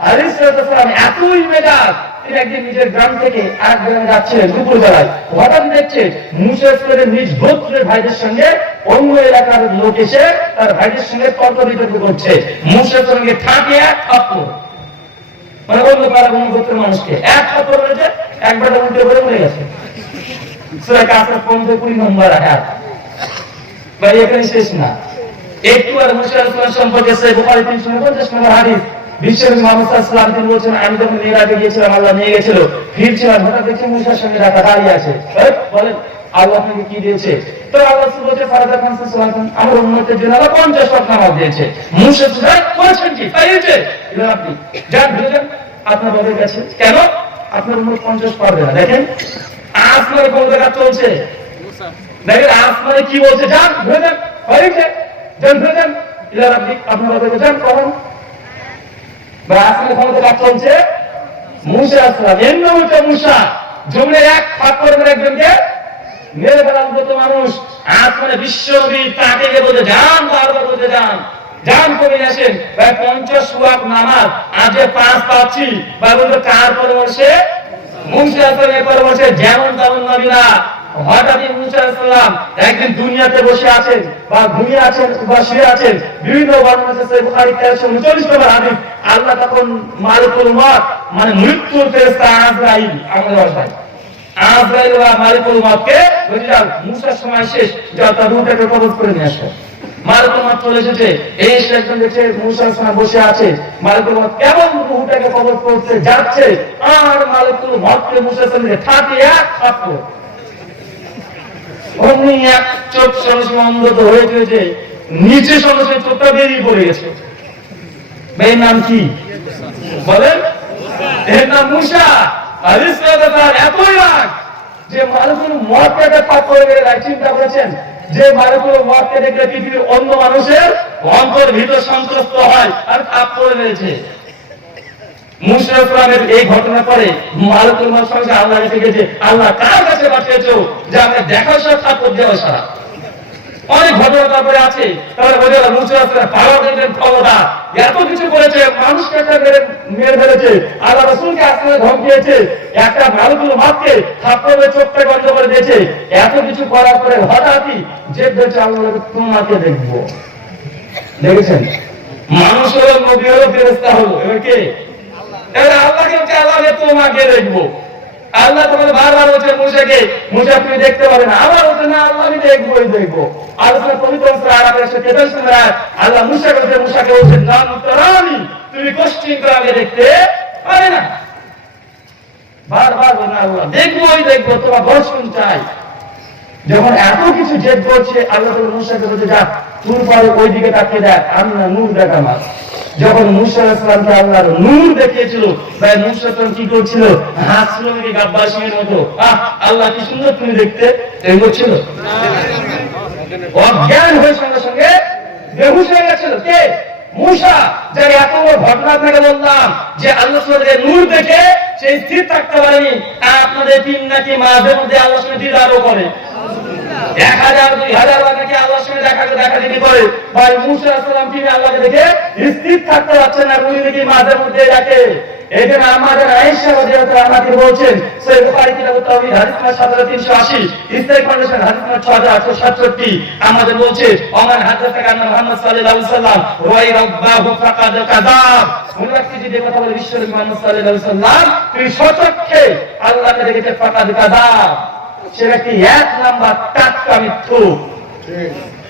আলাইহিস সালাম। এতই মেজাজ, তিনি একদিন নিজের গ্রাম থেকে আরেক গ্রামে যাচ্ছিলেন দুপুর বেলায়, হঠাৎ দেখছে মুসা ইসলামের নিজ গোত্রের ভাইদের সঙ্গে অন্য এলাকার লোক এসে তার ভাইদের সঙ্গে তর্ক বিতর্ক করছে। মুসা ইসলামকে ঠাকিয়ে এক থাপ্পড়, মানে অন্য পাড়া অন্য গোত্রের মানুষকে এক থাপ্পড় মেরেছে, একবার উল্টে করে মরে গেছে। সূরা কাসর 15-20 নম্বর আয়াত। ভাই এখানে শেষ না, একটু আর মুসা ইসলাম সম্পর্কে সহিহ বুখারী 350 নম্বর হাদিস। বিশ্বনবী মুহাম্মদ সাল্লাল্লাহু আলাইহি ওয়াসাল্লাম তিনি বলেছেন, আমি যখন মিরাজে গিয়েছিলাম, আল্লাহ নিয়ে গেছিল, ফিরছিলাম, হঠাৎ দেখছি মুসার সঙ্গে রাখা দাঁড়িয়ে আছে। বলেন আল্লাহ আপনাকে কি দিয়েছে? তো আল্লাহ বলছে ফারাদা খান সাল্লাল্লাহু আলাইহি আমার উম্মতের জন্য আল্লাহ 50 ওয়াক্ত নামাজ দিয়েছে। মুসা সুরা করেছেন কি তাই হয়েছে, এবার আপনি যান বুঝেন আপনার বাবার কাছে, কেন আপনার উম্মত 50 পারবে না? দেখেন আসমানে কোন জায়গা চলছে, দেখেন আসমানে কি বলছে, যান বুঝেন হয়েছে, যান বুঝেন এবার আপনি আপনার বাবার কাছে যান করেন। আসমানে ক্ষমতা কাজ চলছে মুসা আসলাম, এর নাম হচ্ছে মুসা। জমিনে এক থাপ্পড় করে একজনকে মেরে ফেলার মতো মানুষ। আসমানে বিশ্বনবী তাকে গিয়ে বলতে যান, বারবার বলতে যান, যান কমে আসেন। ভাই 50 ওয়াক্ত নামাজ আজ 5 পাচ্ছি, বা বলতে কার পরামর্শে? মুসা আসলামের পরামর্শে। যেমন তেমন নবী না। হঠাৎই মুসা আসলাম একদিন দুনিয়াতে বসে আছেন বা ঘুমিয়ে আছেন বা শুয়ে আছেন, বিভিন্ন বর্ণনা আছে সহিহ বুখারী 1339 নম্বর হাদিস। আল্লাহ তখন মালিকুল মউত মানে মৃত্যুর ফেরেশতা আজরাইল, আমাদের ভাষায় আজরাইল বা মালিকুল মউতকে বলে যাও মুসার সময় শেষ, যাও তার রূহটাকে কবজ করে নিয়ে আসো। মালিকুল মউত চলে এসেছে, এই এসে একজন দেখছে মুসা আসলাম বসে আছে, মালিকুল মউত কেমন রূহটাকে কবজ করতে যাচ্ছে, আর মালিকুল মউতকে মুসা আসলামকে ঠাকিয়ে এক থাপ্পড়, অমনি এক চোখ সঙ্গে সঙ্গে অন্ধ হয়ে গেছে, নিচে সঙ্গে সঙ্গে চোখটা বেরিয়ে পড়ে গেছে। এর নাম কি বলেন? এর নাম মুসা আলাইহিস সালাম। এতই রাগ যে মালিকুল মউতকে থাপ্পড় মেরে দেয়। চিন্তা করেছেন যে মালিকুল মউতকে দেখলে পৃথিবীর অন্য মানুষের অন্তর ভিতর সন্ত্রস্ত হয়, আর থাপ্পড় মেরেছে। মুসা ইসলামের এই ঘটনা পরে মালিকুল মউত সঙ্গে আল্লাহ এসে গেছে, আল্লাহ কার কাছে পাঠিয়েছো যে আমরা দেখা সব থাপ্পড় দেওয়া সারা? অনেক ঘটনা তারপরে আছে। তারপরে বলে মুসা ইসলাম পাওয়ার দিলেন ক্ষমতা, এত কিছু করেছে, মানুষকে মেরে ফেলেছে, আল্লাহ রাসূলকে আসমানে ধমকিয়েছে, একটা মালিকুল মউতকে থাপ্পড় মেরে চোখটা বন্ধ করে দিয়েছে। এত কিছু করার পরে হঠাৎই যে বলছে আল্লাহ তোমাকে দেখবো। দেখেছেন মানুষ হলো, নবী হলো, ফেরেশতা হলো, এবার কে? এবার আল্লাহকে বলছে আল্লাহ তোমাকে দেখবো। আল্লাহ তোমাকে বারবার বলছে মুসাকে, মুসা তুমি দেখতে পাবে না, আবার বলছে না আল্লাহ আমি দেখবোই দেখবো। আলোচনা পবিত্র সূরা আরাফের 143 নম্বর আয়াত। আল্লাহ মুসাকে বলছে না মুতারানি, তুমি কোশ্চিন করে আমাকে দেখতে পাবে না। বারবার বলে আল্লাহ দেখবোই দেখবো, তোমার দর্শন চাই। যখন এত কিছু জেদ করছে, আল্লাহ মুসাকে বলছে যা তুই পরে ওই দিকে তাকিয়ে দেখ, আমি না নূর দেখা আমার। যখন মুসা আলাইহিস সালামকে আল্লাহর নূর দেখিয়েছিল, ভাই মুসা সালাম কি করছিল? হাসছিল নাকি গাব্বাসীর মতো, আল্লাহ কি সুন্দর তুমি দেখতে, এই বলছিল। অজ্ঞান হয়ে সঙ্গে সঙ্গে বেহুশ হয়ে গেছিল। কে? মুসা। যার এত বড় ঘটনা আপনাকে বললাম যে আল্লাহ সুবহানাহু নূর দেখে সে স্থির থাকতে পারেনি। আপনাদের তিন নাকি মাঝে মধ্যে আল্লাহর সঙ্গে দিদারও করে, 1000-2000 বার নাকি আল্লাহর সঙ্গে দেখা দেখি করে। ভাই মুসা আলাইহিস সালাম তিনি আল্লাহকে দেখে স্থির থাকতে পারছেন না, উনি নাকি মাঝে মধ্যে ডাকে। এখানে আমাদের আয়েশা রাদিয়াল্লাহু আনহা বলছেন সহিহ বুখারী কিতাবুত তাওহীদ হাদিস নম্বর 7380, ইসলামিক ফাউন্ডেশন হাদিস নম্বর 6867, আমাদের বলছে ওমান হাদাসা কান্না মুহাম্মদ সাল্লাল্লাহু আলাইহি ওয়াসাল্লাম ওয়াই রাব্বাহু ফাকাদ কাযাব। উনাকে যদি কথা বলে বিশ্বনবী মুহাম্মদ সাল্লাল্লাহু আলাইহি ওয়াসাল্লাম তিনি সচক্ষে আল্লাহকে দেখেছে ফাকাদ কাযাব, সে ব্যক্তি 1 নাম্বার টাটকা মিথ্যু।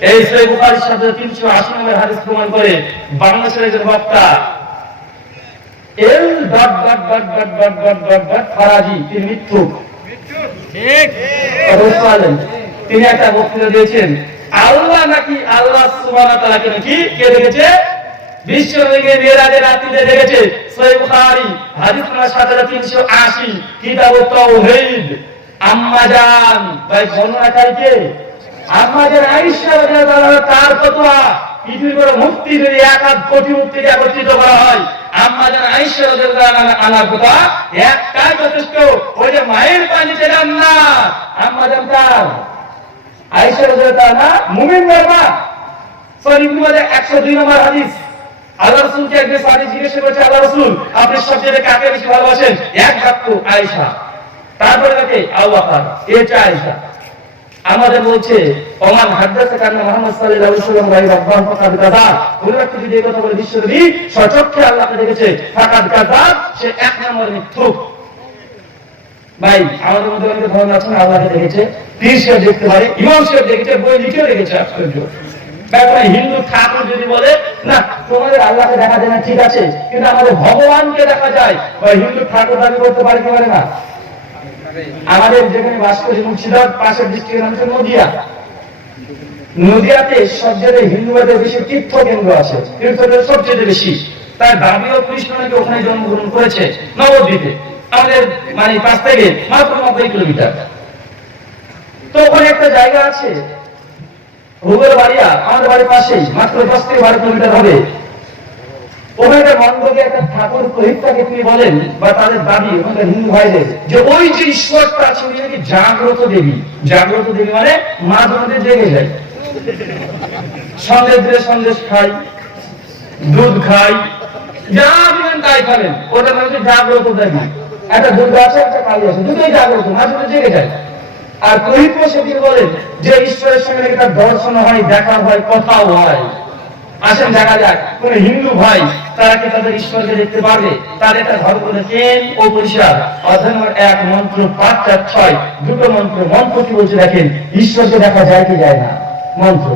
এই সহিহ বুখারী 7380 নম্বর হাদিস প্রমাণ করে বাংলাদেশের একজন বক্তা ফারাজি তিনি মিথ্যুক, তিনি একটা বক্তৃতা দিয়েছেন আল্লাহ নাকি আল্লাহ সুবহানাহু ওয়া তাআলাকে নাকি কে দেখেছে? বিশ্বনবীকে মিরাজের রাত্রিতে দেখেছে। সহিহ বুখারী হাদিস নম্বর 7380, কিতাবুত তাওহীদ। আম্মা জান, ভাই বর্ণনাকারী কে? আমাদের আয়েশা রাদিয়াল্লাহু আনহা তার ফতোয়া পৃথিবীর মুক্তি যদি 1 কোটি মুক্তিকে একত্রিত করা হয়, আমাদের আয়েশা রাদিয়াল্লাহু আনহার ফতোয়া একটাই যথেষ্ট, ওই যে মায়ের পানিতে জান্নাত। আমাদের তার আয়েশা রাদিয়াল্লাহু আনহা মুমিন বাবা। সহিহ বুখারী 102 নম্বর হাদিস। আল্লাহ রাসূলকে একজন সাহাবী জিজ্ঞাসা করেছে, আল্লাহ রাসূল আপনি সবচেয়ে কাকে বেশি ভালোবাসেন? এক বাক্য আয়েশা, তারপরে কাকে? আবু বকর, এটা আয়েশা। আমাদের বলছে ওমান হাদাসা কান্না মুহাম্মদ সাল্লাল্লাহু আলাইহি ওয়াসাল্লাম রাই রাব্বান ফাকাদ কাযাব। উনারা যদি এই কথা বলে বিশ্বনবী সচক্ষে আল্লাহকে দেখেছে, ফাকাদ কাযাব, সে এক নম্বর মিথ্যুক। ভাই আমাদের মধ্যে অনেক ধারণা আছে আল্লাহকে দেখেছে, পীর সাহেব দেখতে পারে, ইমাম সাহেব দেখেছে, বই লিখে রেখেছে। আশ্চর্য ব্যাপার। হিন্দু ঠাকুর যদি বলে না তোমাদের আল্লাহকে দেখা যায় না, ঠিক আছে, কিন্তু আমাদের ভগবানকে দেখা যায়, বা হিন্দু ঠাকুর দাবি করতে পারে কি পারে না? আমাদের যেখানে বাস করি মুর্শিদাবাদ পাশের ডিস্ট্রিক্টের নাম হচ্ছে নদিয়া। নদিয়াতে সবচেয়ে হিন্দুদের বেশি তীর্থ কেন্দ্র আছে, তীর্থকেন্দ্র সবচেয়ে বেশি। তার দাবিও কৃষ্ণ নাকি ওখানে জন্মগ্রহণ করেছে, নবদ্বীপে, আমাদের মানে পাশ থেকে মাত্র 90 কিলোমিটার। তো ওখানে একটা জায়গা আছে ভূগোল বাড়িয়া, আমাদের বাড়ির পাশেই, মাত্র 10 থেকে 12 কিলোমিটার হবে। ওখানে মন্ডকে একটা ঠাকুর প্রহিতাকে তিনি বলেন, বা তাদের দাবি ওখানকার হিন্দু ভাইদের, যে ওই যে ঈশ্বরটা আছে উনি নাকি জাগ্রত দেবী। জাগ্রত দেবী মানে মাঝে মাঝে জেগে যায়, সন্দেশ দিলে সন্দেশ খাই, দুধ খাই, যা দিবেন তাই খাবেন, ওটা মানে জাগ্রত দেবী। একটা দুর্গা আছে, একটা কালী আছে, দুটোই জাগ্রত, মাঝে মাঝে জেগে যায়। আর প্রহিত সেদিন বলেন যে ঈশ্বরের সঙ্গে নাকি তার দর্শন হয়, দেখা হয়, কথাও হয়। আসেন দেখা যাক কোন হিন্দু ভাই তারা কি তাদের ঈশ্বরকে দেখতে পারবে? তার একটা ঘর করেছেন ও পরিষ্কার অধ্যায় নম্বর 1 মন্ত্র 5 4 6 দুটো মন্ত্র। মন্ত্র কি বলছে দেখেন, ঈশ্বরকে দেখা যায় কি যায় না? মন্ত্র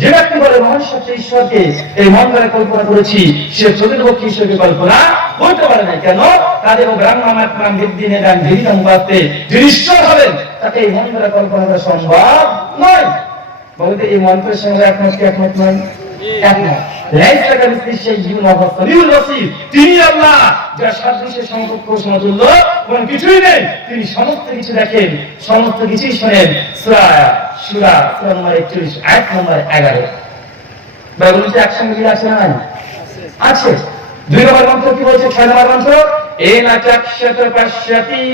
যে ব্যক্তি বলে মহান সত্য ঈশ্বরকে এই মন্দিরে কল্পনা করেছি, সে প্রকৃতপক্ষে ঈশ্বরকে কল্পনা করতে পারে না। কেন? তাদের ব্রহ্মাত্মাম বিদ্যিনে গান জীবিতম পাতে যিনি ঈশ্বর হবেন তাকে এই মন্দিরে কল্পনা করা সম্ভব নয়। বলতে এই মন্ত্রের সঙ্গে একমত কি একমত নয়? একমত। লাইসা কামিসলিহি শাইউন ওয়া হুয়া সামিউল বাসীর। তিনি আল্লাহ, যার সাদৃশ্যের সমকক্ষ সমতুল্য কোনো কিছুই নেই। তিনি সমস্ত কিছু দেখেন, সমস্ত কিছুই শোনেন। সূরা নম্বর 41 আয়াত নম্বর 11। বাইবেলে একসঙ্গে মিল আছে না? আছে। 2 নম্বর মন্ত্র কি বলছে? 6 নম্বর মন্ত্র এনা চাক্ষত পশ্যতি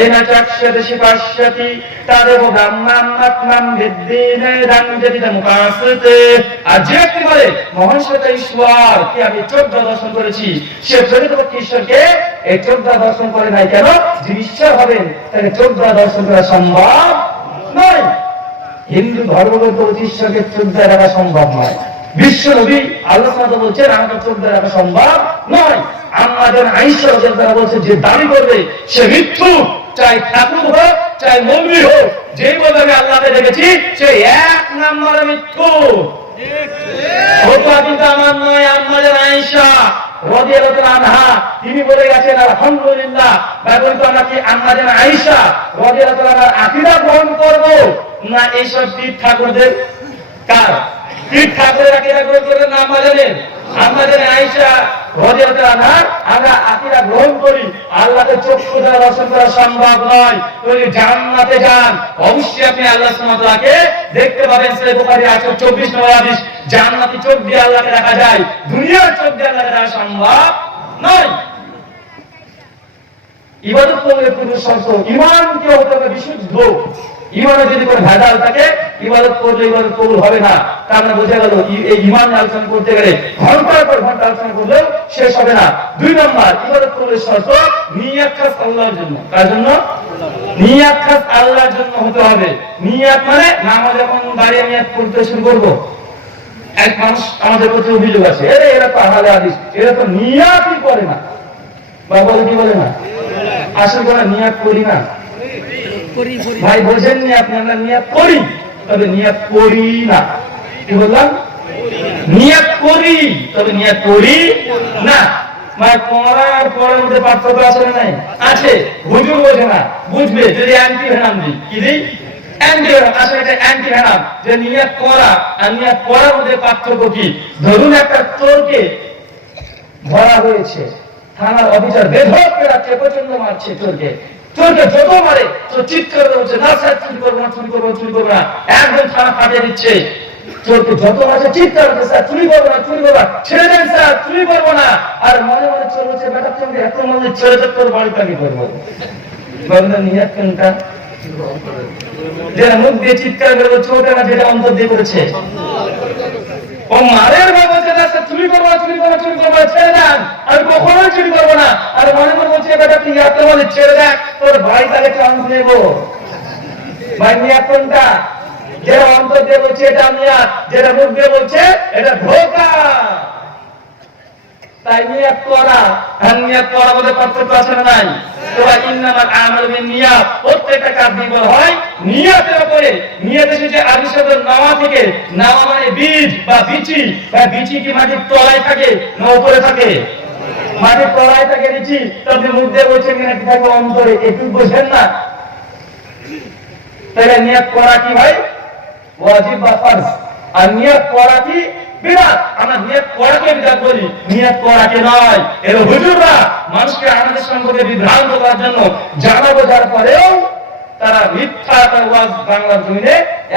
এনা চাক্ষত শিপশ্যতি তাদেব ব্রহ্মাত্মাম বিদ্যিনে রঞ্জিতম মুপাসতে। আর যে ব্যক্তি বলে মহান সত্য ঈশ্বর কি আমি চোখ দর্শন করেছি, সে প্রকৃতপক্ষে ঈশ্বরকে এই চোখ দর্শন করে নাই। কেন? যিনি ঈশ্বর হবেন তাকে চোখ দর্শন করা সম্ভব নয়। হিন্দু ধর্মগ্রন্থ ঈশ্বরকে চোখ দেখা সম্ভব নয়। বিশ্ব নবী আল্লাহ সুবহানাহু বলছেন আমাকে চোখ দেখা সম্ভব নয়। আমাদের আয়েশা রাদিয়াল্লাহু আনহা বলছে যে দাবি করবে সে মিথ্যুক, চাই ঠাকুর হোক চাই মৌলবি হোক, যেই বলবে আমি আল্লাহকে দেখেছি সে এক নম্বরে মিথ্যুক। ওটা কিন্তু আমার নয়, আমাদের আয়েশা রাদিয়াল্লাহু আনহা তিনি বলে গেছেন আলহামদুলিল্লাহ। বাইবেল তো আমরা কি আমাদের আয়েশা রাদিয়াল্লাহু আনহার আকীদা গ্রহণ করব না এইসব পীর ঠাকুরদের? কার পীর ঠাকুরের আকীদা গ্রহণ করবে না আমাদের? আমাদের আয়েশা রাদিয়াল্লাহু আনহা আমরা আকীদা গ্রহণ করি। আল্লাহকে চক্ষু দ্বারা দর্শন করা সম্ভব নয়। যদি জান্নাতে যান অবশ্যই আপনি আল্লাহ সুবহানাহু ওয়া তাআলাকে দেখতে পাবেন। সহিহ বুখারী 24 নম্বর হাদিস, জান্নাতি চোখ দিয়ে আল্লাহকে দেখা যায়, দুনিয়ার চোখ দিয়ে আল্লাহকে দেখা সম্ভব নয়। ইবাদত করলে পুরো শর্ত ঈমানকে হতে হবে বিশুদ্ধ। ঈমানে যদি কোনো ভেজাল থাকে ইবাদত করলে ইবাদত কবুল হবে না। তার মানে বোঝা গেল এই ঈমান আলোচনা করতে গেলে ঘন্টার পর ঘন্টা আলোচনা করলেও শেষ হবে না। 2 নম্বর ইবাদত করলে শর্ত নিয়াত খাস আল্লাহর জন্য। কার জন্য? নিয়াত খাস আল্লাহর জন্য হতে হবে। নিয়াত মানে নামাজ যখন দাঁড়িয়ে নিয়াত করতে শুরু করব, এক মানুষ আমাদের প্রতি অভিযোগ আছে, এরা তো আহলে হাদিস, এরা তো নিয়াতই করে না। বাবা কি বলে না? আসল করে নিয়াত করি না। ভাই বোঝেননি আপনি? আমরা নিয়াত করি, তবে নিয়াত করি না। কি বললাম? নিয়াত করি তবে নিয়াত করি না। মানে পড়া আর পড়ার মধ্যে পার্থক্য আছে না নাই? আছে। হুজুর বোঝে না, বুঝবে যদি অ্যান্টি ভেনাম দিই। কি দিই? Anti venom. আসলে এটা অ্যান্টি ভেনাম, যে নিয়ত করা আর নিয়ত পড়ার মধ্যে পার্থক্য কি? ধরুন একটা চোরকে ধরা হয়েছে, থানার অফিসার বেধড়ক পেরাচ্ছে, প্রচন্ড মারছে চোরকে। চোরকে যত মারে তো চিৎকার করছে, না স্যার চুরি করবো না, চুরি করবো, চুরি করবো না, একদম থানা ফাটিয়ে দিচ্ছে। চোরকে যত মারছে চিৎকার করছে, স্যার চুরি করবো না, চুরি করবো না, ছেড়ে দেন স্যার, চুরি করবো না। আর মনে মনে চোর বলছে, বেটা তুমি এত মনে ছেড়ে দেন, তোর বাড়িতে আমি করবো। নিয়ত কোনটা? যেটা মুখ দিয়ে চিৎকার করে চোরটা না, যেটা অন্তর দিয়ে করেছে। ও মারের বাবা যেটা চুরি করবো না, চুরি করবো, চুরি করবো, ছেড়ে দেন, আমি কখনোই চুরি করবো না। আর মনে মনে বলছে, বেটা তুই এত বলে ছেড়ে দেখ, তোর ভাই তাকে চান্স নেবো। ভাই নিয়াত কোনটা? যেটা অন্তর দিয়ে বলছে এটা নিয়াত, যেটা মুখ দিয়ে বলছে এটা ধোঁকা। তাই নিয়াত করা আর নিয়াত করার মধ্যে পার্থক্য আছে না নাই? তো ইন্নামাল আমালু বিন্নিয়াত, প্রত্যেকটা কাজ নির্ভর হয় নিয়তের উপরে। নিয়ত এসেছে আরবি শব্দ নাওয়া থেকে। নাওয়া মানে বীজ বা বিচি। বা বিচি কি মাটির তলায় থাকে না উপরে থাকে? মাটির তলায় থাকে বিচি। তো আপনি মুখ দিয়ে বলছেন কিনা কি থাকবে অন্তরে, একটু বোঝেন না। তাহলে নিয়ত করা কি ভাই? ওয়াজিব বা ফরজ। আর নিয়ত করা কি? বিদআত। আমরা নিয়ত করাকে বিদআত বলি, নিয়ত করাকে নয়। এর হুজুররা মানুষকে আমাদের সম্পর্কে বিভ্রান্ত করার জন্য জানা বোঝার পরেও তারা মিথ্যা ওয়াজ বাংলার জমিনে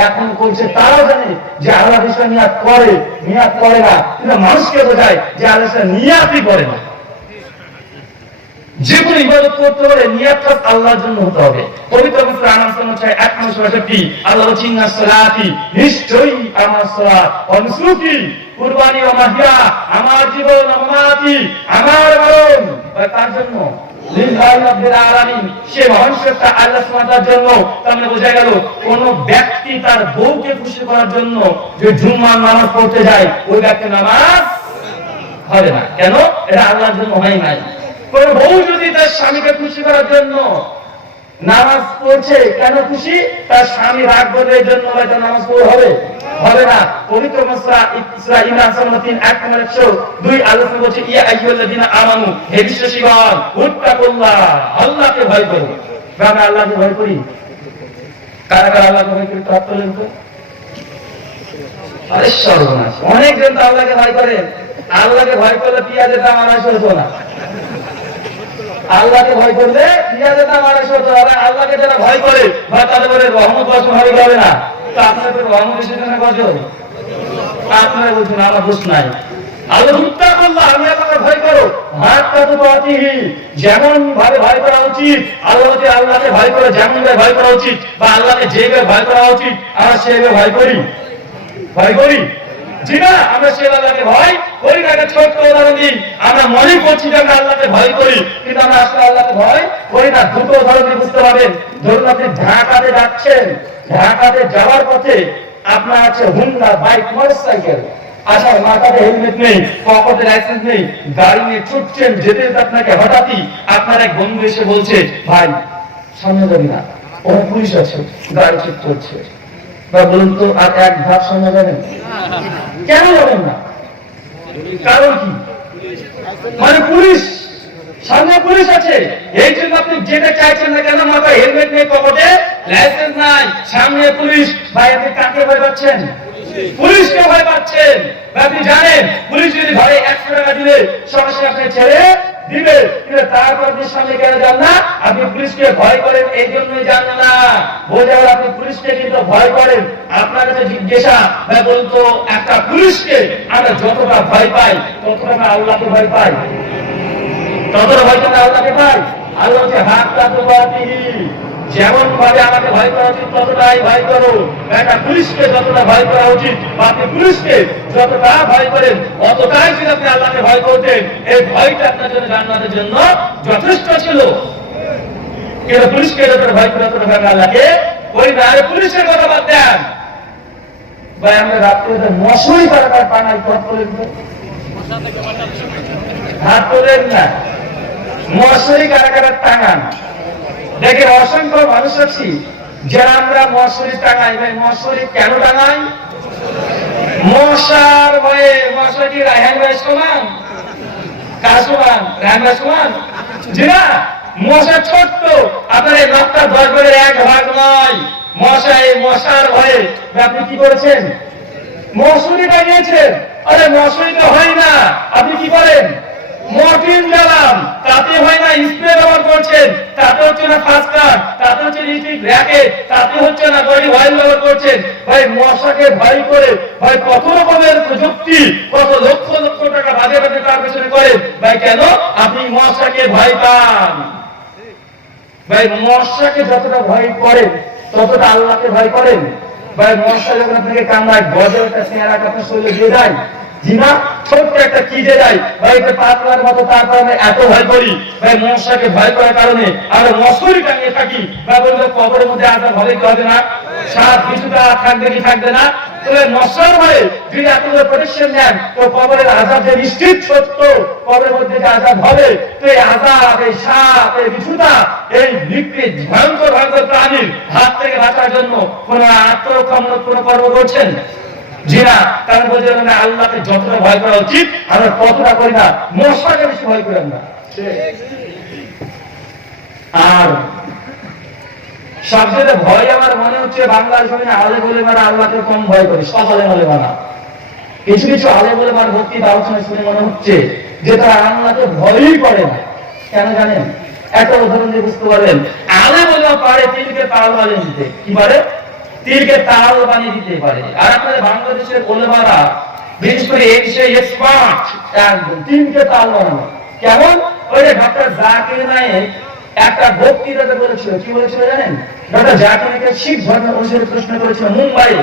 এখন করছে। তারাও জানে যে আল্লাহ বিষয় নিয়াত করে, নিয়াত করে না, কিন্তু মানুষকে বোঝায় যে আল্লাহ নিয়াতই করে না। যে কোনো ইবাদত করতে হলে নিয়ত আল্লাহর জন্য হতে হবে। পবিত্র সূরা আন-নাসর 165 আল্লাহ বলেছেন ইন্নাস সালাতি, নিশ্চয়ই আমার সালাত, ওয়া নুসুকি, কুরবানি, ওয়া মাহইয়া, আমার জীবন, ওয়া মামাতি, আমার মরণ, তার জন্য লিল্লাহি রাব্বিল আলামিন, সে মহান সত্তা আল্লাহ সুবহানাহু ওয়া তাআলার জন্য। তার মানে বোঝা গেল কোন ব্যক্তি তার বউকে খুশি করার জন্য যে জুম্মার নামাজ পড়তে যায়, ওই ব্যক্তি নামাজ হবে না। কেন? এটা আল্লাহর জন্য হয় নাই। কোন বউ যদি তার স্বামীকে খুশি করার জন্য নামাজ পড়ছে, কেন খুশি? তার স্বামী রাগ করবে এই জন্য হয়তো নামাজ পড়ে হবে? হবে না। পবিত্র সূরা ইসরা 102 আল্লাহ বলছে ইয়া আইয়ুহাল্লাযীনা আমানু, হে বিশ্বাসীগণ, উত্তাকুল্লাহ, আল্লাহকে ভয় করো। আমরা আল্লাহকে ভয় করি? কারা কারা আল্লাহকে ভয় করি? হাত তোলেন তো। আরে সর্বনাশ, অনেকজন তো আল্লাহকে ভয় করে। আল্লাহকে ভয় করলে পেঁয়াজের দাম 250 হতো না। আল্লাহকে ভয় করলে পেঁয়াজের দাম 250 হতো। আল্লাহকে যারা ভয় করে তাদের উপরে রহমত বর্ষণ হবে না। তো আপনাদের রহমত এসেছে না কজন? আপনারা বলছেন আমার দোষ নাই। আল্লাহ উত্তাকুল্লাহ, আমি আপনাকে ভয় করো। হাত্তা তুকাতিহি, যেমন ভাবে ভয় করা উচিত আল্লাহকে, আল্লাহকে ভয় করে যেমন ভাবে ভয় করা উচিত, বা আল্লাহকে যেভাবে ভয় করা উচিত আমরা সেভাবে ভয় করি? ভয় করি? জি না, আমরা সে আল্লাহকে ভয় করি না। একটা ছোট্ট উদাহরণ দিই। আমরা মনে করছি যে আমরা আল্লাহকে ভয় করি, কিন্তু আমরা আসলে আল্লাহকে ভয় করি না। দুটো উদাহরণ দিয়ে বুঝতে পারবেন। ধরুন আপনি ঢাকাতে যাচ্ছেন, ঢাকাতে যাওয়ার পথে আপনার আছে হুন্ডা, বাইক, মোটরসাইকেল, আসার মাথাতে হেলমেট নেই, পকেটে লাইসেন্স নেই, গাড়ি নিয়ে ছুটছেন, যেতে যেতে আপনাকে হঠাৎই আপনার এক বন্ধু এসে বলছে, ভাই সামনে যাবি না, ও পুলিশ আছে, গাড়ি চেক করছে। বলুন তো, আর এক ধাপ সামনে যাবেন? কেন যাবেন না? কারণ কি? মানে পুলিশ, সামনে পুলিশ আছে, এই জন্য আপনি যেতে চাইছেন না। কেন? মাথায় হেলমেট নেই, পকেটে লাইসেন্স নাই, সামনে পুলিশ। ভাই আপনি কাকে ভয় পাচ্ছেন? পুলিশকে ভয় পাচ্ছেন। আপনি জানেন পুলিশ যদি ধরে 100 টাকা দিলে সরাসরি আপনি ছেড়ে দিবে, কিন্তু তারপর আপনি সামনে কেন যান না? আপনি পুলিশকে ভয় করেন, এই জন্যই যান না। বোঝা গেল আপনি পুলিশকে কিন্তু ভয় করেন। আপনার কাছে জিজ্ঞাসা, বলতো একটা পুলিশকে আমরা যতটা ভয় পাই ততটা আল্লাহকে ভয় পাই? ততটা ভয় করে আল্লাহকে পাই? আল্লাহ হচ্ছে হাত্তা তুকাতিহি, যেমন ভাবে আমাকে ভয় করা উচিত ততটাই ভয় করো। একটা পুলিশকে যতটা ভয় করা উচিত, বা আপনি পুলিশকে যতটা ভয় করেন অতটাই যদি আপনি আল্লাহকে ভয় করতেন, এই ভয়টা আপনার জন্য জান্নাতের জন্য যথেষ্ট ছিল। কিন্তু পুলিশকে যতটা ভয় করে ততটা ভয় আল্লাহকে করি না। আরে পুলিশের কথা বাদ দেন ভাই, আমরা রাত্রে মশারি কারা টাঙাই? হাত তোলেন তো, হাত তোলেন না। মশারি কারা কারা টাঙান? দেখে অসংখ্য মানুষ আছি যারা আমরা মশারি টাঙাই। ভাই মশারি কেন টাঙাই? মশার ভয়ে। মশা কি রায়হান ভাই সমান? কার সমান? রান্নার সমান? জি না, মশা ছোট্ট, আপনার এই নখটা 10 ভাগের 1 ভাগ নয়। মশা, এই মশার ভয়ে আপনি কি করেছেন? মশুরি টাঙিয়েছেন। আরে মশুরি তো হয় না, আপনি কি করেন? মর্টিন জ্বালান, তাতে হয় না। স্প্রে ব্যবহার করছেন, তাতে হচ্ছে না। ফাস্টার, তাতে হচ্ছে ইলেকট্রিক র্যাকেট, তাতে হচ্ছে না। বডি অয়েল ব্যবহার করছেন। ভাই মশাকে ভয় করে ভাই কত রকমের প্রযুক্তি, কত লক্ষ লক্ষ টাকা বাজে বাজে তার পেছনে করেন। ভাই কেন? আপনি মশাকে ভয় পান। ভাই মশাকে যতটা ভয় করেন ততটা আল্লাহকে ভয় করেন। ভাই মশা যখন আপনাকে কামড়ায়, গজের একটা চেহারা আপনার শরীরে দিয়ে দেয়, জি না, ছোট্ট একটা কি দিয়ে দেয়, ভাই এটা পাতলার মতো, তারপর আমরা এত ভয় করি। ভাই মশাকে ভয় করার কারণে আমরা মশারি টাঙিয়ে থাকি। ভাই বলবো কবরের মধ্যে আজাব হবে কি হবে না? সাত কিছুটা থাকবে কি থাকবে না? তবে মশার ভয়ে যদি আপনাদের প্রোটেকশন নেন, তো কবরের আজাব যে নিশ্চিত সত্য, কবরের মধ্যে যে আজাব হবে, তো এই আজাব, এই সাপ, এই কিছুটা, এই নিকৃষ্ট ভয়ঙ্কর ভয়ঙ্কর প্রাণীর হাত থেকে বাঁচার জন্য কোন আত্মরক্ষামূলক কোন কর্ম করছেন? জি না। কারণ বলছে আল্লাহকে যতটা ভয় করা উচিত আমরা ততটা করি না। মশাকে বেশি ভয় করেন না। আর সবচেয়ে ভয় আমার মনে হচ্ছে বাংলার জমিনে আলে বলে মারা আল্লাহকে কম ভয় করি, সব আলে বলে মারা। কিছু কিছু আলে বলে মার ভক্তি আলোচনা শুনে মনে হচ্ছে যে তারা আল্লাহকে ভয়ই করে না। কেন জানেন? একটা উদাহরণ দিয়ে বুঝতে পারবেন। আলে বলে পারে তিলকে তাল বানিয়ে দিতে, কি পারে? তিলকে তাল বানিয়ে দিতে পারে। আর আপনাদের বাংলাদেশের ওলেমারা বিশেষ করে এই বিষয়ে এক্সপার্ট, একদম তিলকে তাল বানানো। কেমন? ওই যে ডক্টর জাকির নায়েক একটা বক্তৃতাতে বলেছিল, কি বলেছিল জানেন? ডক্টর জাকির নায়েক শিখ ধর্ম অনুসারে প্রশ্ন করেছিল মুম্বাই,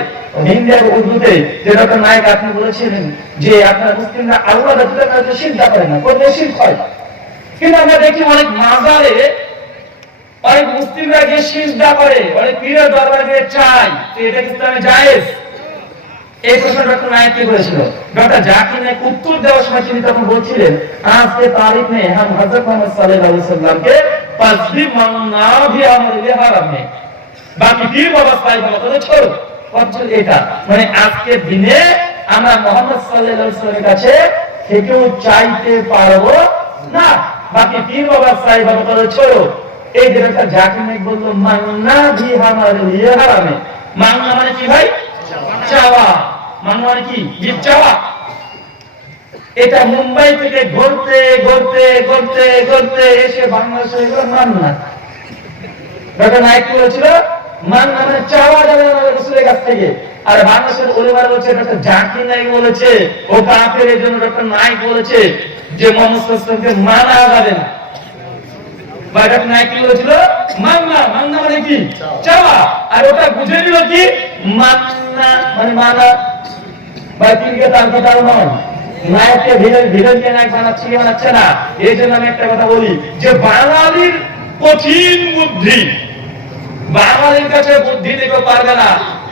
হিন্দি আর উর্দুতে, যে ডক্টর নায়েক আপনি বলেছিলেন যে আপনার মুসলিমরা আল্লাহ ব্যতীত কাউকে সিজদা করে না, করলে শিরক হয়। কিন্তু আমরা দেখি অনেক মাজারে অনেক মুসলিমরা গিয়ে সিজদা করে, অনেক পীরের দরবারে গিয়ে চায়। তো এটা কি ইসলামে জায়েজ? এই প্রশ্ন ডক্টর নায়েক কি করেছিল? ডক্টর জাকির নায়েক উত্তর দেওয়ার সময় তিনি তখন বলছিলেন, আজকে তারিখ में हम हजरत मोहम्मद सल्लल्लाहु अलैहि वसल्लम के तस्बीह मांगना भी हमारे लिए हराम है। বাকি পীর বাবা সাহেব বলে ছোড়ো, কথা এটা। মানে আজকের দিনে আমরা মুহাম্মদ সাল্লাল্লাহু আলাইহি ওয়াসাল্লামের কাছে থেকেও চাইতে পারবো না, বাকি পীর বাবা সাহেব বলে ছোড়ো। এই যে একটা জাকির নায়েক বলল মাংনা भी हमारे लिए हराम है। মাংনা মানে কি ভাই? চাওয়া। মাংনা মানে কি? চাওয়া। এটা মুম্বাই থেকে ঘুরতে ঘুরতে ঘুরতে ঘুরতে এসে বাংলাদেশে এগুলো মাংনা। ডক্টর নায়েক বলেছিল মাংনা মানে চাওয়া যাবে না রাসূলের কাছ থেকে। আর বাংলাদেশের ওলেমারা বলছে ডক্টর জাকির নায়েক বলেছে ও কাফের, এর জন্য ডক্টর নায়েক বলেছে যে মুহাম্মদ সাল্লাল্লাহু আলাইহি ওয়াসাল্লামকে মানা যাবে না। ডক্টর নায়েক কি বলেছিল? মাংনা। মাংনা মানে কি? চাওয়া। আর ওটা বুঝে নিল কি? মাংনা মানে মানা। ভাই তিলকে তাল কি তাল নয়? নায়ককে ভিলেনকে নায়ক বানাচ্ছে কি বানাচ্ছে না? এই জন্য আমি একটা কথা বলি যে বাঙালির কঠিন বুদ্ধি, বাঙালির কাছে বুদ্ধি দিতে পারবে না।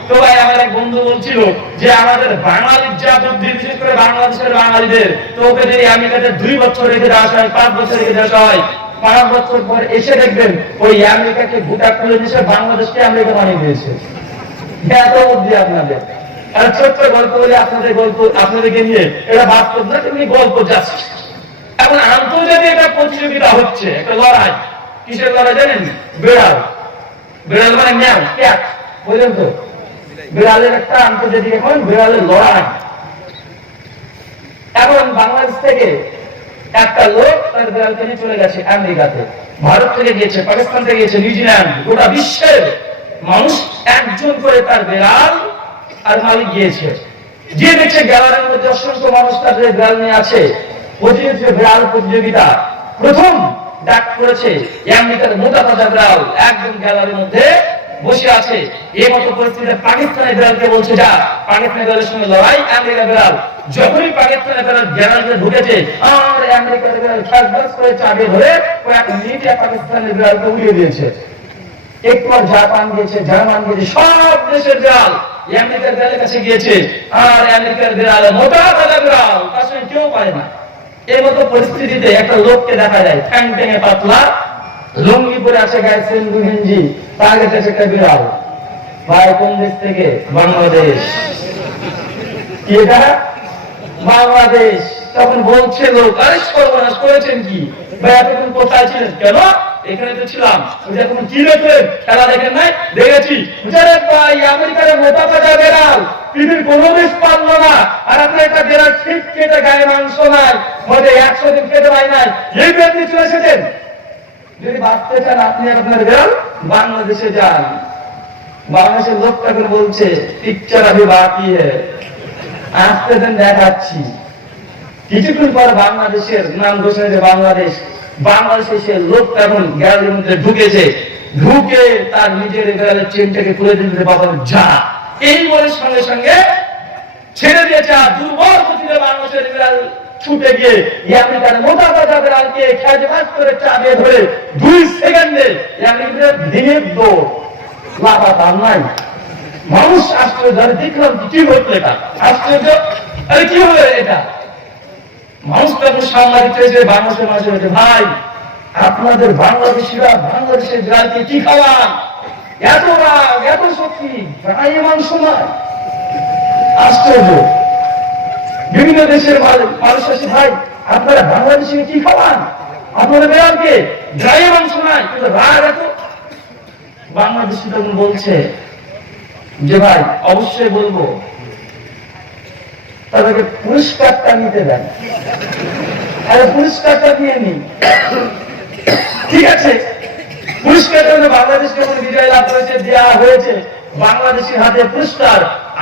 তো ভাই আমার এক বন্ধু বলছিল যে আমাদের বাঙালির যা বুদ্ধি, বিশেষ করে বাংলাদেশের বাঙালিদের, তো ওকে যদি আমেরিকাতে 2 বছর রেখে দেওয়া হয়, 5 বছর রেখে দেওয়া হয়, 5 বছর পর এসে দেখবেন ওই আমেরিকাকে গোটা খুলে দিয়েছে, বাংলাদেশকে আমেরিকা বানিয়ে দিয়েছে। এত বুদ্ধি আপনাদের। আর ছোট্ট গল্প বলে আপনাদের গল্প আপনাদেরকে নিয়ে, এটা বাস্তব না, তেমনি গল্প যাচ্ছে। এখন আন্তর্জাতিক একটা প্রতিযোগিতা হচ্ছে, একটা লড়াই। কিসের লড়াই জানেন? বিড়াল। বিড়াল মানে ম্যাও, ক্যাট, বুঝলেন তো? বিড়ালের একটা আন্তর্জাতিক এখন বিড়ালের লড়াই। এখন বাংলাদেশ থেকে একটা লোক তার বিড়ালকে নিয়ে চলে গেছে আমেরিকাতে, ভারত থেকে গিয়েছে, পাকিস্তান থেকে গিয়েছে, নিউজিল্যান্ড, গোটা বিশ্বের মানুষ একজন করে তার বিড়াল আর মালিক গিয়েছে। যে দেখছে গ্যালারির মধ্যে অসংখ্য মানুষ তাদের বিড়াল নিয়ে আছে, প্রতিযোগিতা, বিড়াল প্রতিযোগিতা। প্রথম ডাক করেছে আমেরিকার মোটা তাজা বিড়াল, একদম গ্যালারির মধ্যে বসে আছে। এই মতো পরিস্থিতিতে পাকিস্তানের বিড়ালকে বলছে যা, পাকিস্তানের বিড়ালের সঙ্গে লড়াই আমেরিকার বিড়াল। যখনই পাকিস্তানের বিড়াল গ্যালারিতে ঢুকেছে, আর আমেরিকার বিড়াল খ্যাসবাস করে চাবি ধরে কয়েক মিনিটে পাকিস্তানের বিড়ালকে উড়িয়ে দিয়েছে। একবার জাপান গিয়েছে, জার্মান গিয়েছে, সব দেশের বিড়াল আমেরিকার বিড়ালের কাছে গিয়েছে। আর আমেরিকার বিড়াল মোটা তাজা বিড়াল, তার সঙ্গে কেউ পারে না। এই মতো পরিস্থিতিতে একটা লোককে দেখা যায়, ঠ্যাং ঠ্যাঙে পাতলা, লুঙ্গি পরে আছে, গায়ে সেন্দু গেঞ্জি, তার কাছে একটা বিড়াল। ভাই কোন দেশ থেকে? বাংলাদেশ। কি এটা? বাংলাদেশ। তখন বলছে লোক, আরে সর্বনাশ করেছেন কি ভাই, এতক্ষণ কোথায় ছিলেন? কেন এখানে তো ছিলাম। এখন কি দেখলেন? খেলা দেখেন নাই? দেখেছি। ভাই আমেরিকার মোটা তাজা বেড়াল পৃথিবীর কোনো দেশ পারলো না, আর আপনার একটা বেড়াল ঠিক কেটে গায়ে মাংস নাই, মধ্যে 100 দিন খেতে পায় নাই, এই বেড়াল চলে এসেছেন। যদি বাঁচতে চান আপনি আপনার বেড়াল বাংলাদেশে যান। বাংলাদেশের লোকটা করে বলছে পিকচার আভি বাকি আসতে দেন, দেখাচ্ছি। কিছুক্ষণ পরে বাংলাদেশের নাম ঘোষণা যে বাংলাদেশে সে লোকটা এখন গ্যালারির মধ্যে ঢুকেছে, ঢুকে তার নিজের গ্যালারির চেনটাকে খুলে দিতে, বাবা যা এই বলে সঙ্গে সঙ্গে ছেড়ে দিয়েছে। আর দুর্বল গতিতে বাংলাদেশের বিড়াল ছুটে গিয়ে আমেরিকার মোটা তাজা বিড়ালকে খেয়াল করে চাপিয়ে ধরে 2 সেকেন্ডে আমেরিকার ভেঙে দৌড়, লাফাতাম নাই। মানুষ আশ্চর্য, দেখলাম কি হচ্ছে এটা, আশ্চর্য, আরে কি হলো এটা। মানুষ তখন সাংবাদিক হয়েছে, বাংলাদেশের মানুষ হয়েছে, ভাই আপনাদের বাংলাদেশিরা বাংলাদেশের বিড়ালকে কি খাওয়ান, এত রাগ, এত শক্তি, গায়ে মাংস নয়। আশ্চর্য। বিভিন্ন দেশের মানুষ আছে, ভাই আপনারা বাংলাদেশে কি খাওয়ান, আপনাদের বিড়ালকে গায়ে মাংস নাই, কিন্তু রাগ এত। বাংলাদেশি তখন বলছে যে ভাই অবশ্যই বলবো, তাদেরকে পুরস্কারটা নিতে দেন। আরে পুরস্কারটা নিয়ে নি, ঠিক আছে। পুরস্কারের জন্য বাংলাদেশ যখন বিজয় লাভ করেছে, দেওয়া হয়েছে বাংলাদেশের হাতে পুরস্কার।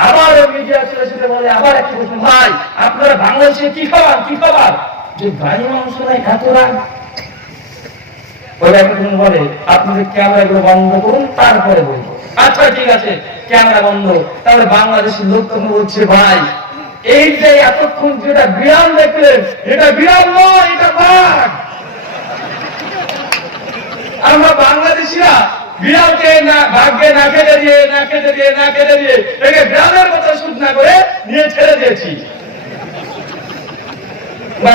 আবার মিডিয়া চলে চলে বলে, আবার একটা প্রশ্ন, ভাই আপনারা বাংলাদেশে কি খাবার, কি খাবার, যে গাড়ি মাংস নাই, এত রাগ। ওরা এখন বলে আপনাদের ক্যামেরাগুলো বন্ধ করুন, তারপরে বলবো। আচ্ছা ঠিক আছে, ক্যামেরা বন্ধ। তাহলে বাংলাদেশের লোক তখন বলছে, ভাই এই যে এতক্ষণ যেটা বিড়াল দেখলেন, এটা বিড়াল নয়, এটা বাঘ। আমরা বাংলাদেশিরা বিড়ালকে না ভাগ্যে না খেতে দিয়ে একে বিড়ালের কথা শুট না করে নিয়ে ছেড়ে দিয়েছি।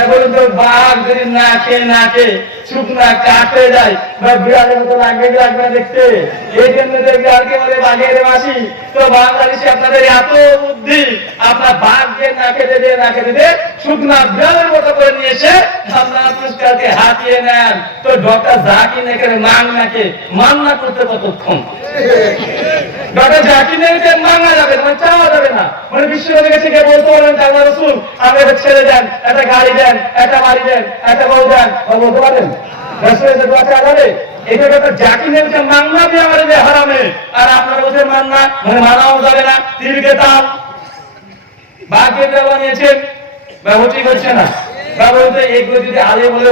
বলুন তো, বাঘ যদি না খেয়ে শুকনা কাঠ হয়ে যায়, বা বিড়ালের মতো লাগবে দেখতে, এই জন্য বিড়ালকে বলে বাঘের মাসি। তো বাংলাদেশে আপনাদের এত বুদ্ধি, আপনার বাঘকে না খেতে দিয়ে শুকনা বিড়ালের মতো করে নিয়ে এসে আপনার পুরস্কারকে হাতিয়ে নেন। তো ডক্টর জাকির নাকের মান্না করতে কতক্ষণ? ডক্টর জাকির নাককে মানা যাবে না, চাওয়া যাবে না। মানে বিশ্বনবীর কাছে গিয়ে বলতে পারেন যে আল্লাহ রাসূল আমাদের ছেড়ে দেন, একটা গাড়ি দেন, একটা বাড়ি দেন, একটা বউ দেন, বলতে পারেন? রাসূলের কাছে দোয়া চাওয়া যাবে? এটা ডক্টর জাকির নাককে মান্না দিয়ে আমাদের যে হারামে, আর আপনার কাছে মান্না মানে মানাও যাবে না। তিলকে তাল বাঘকে দেওয়া নিয়েছেন, ব্যবহার ঠিক হচ্ছে না। এগুলো যদি আলে বলে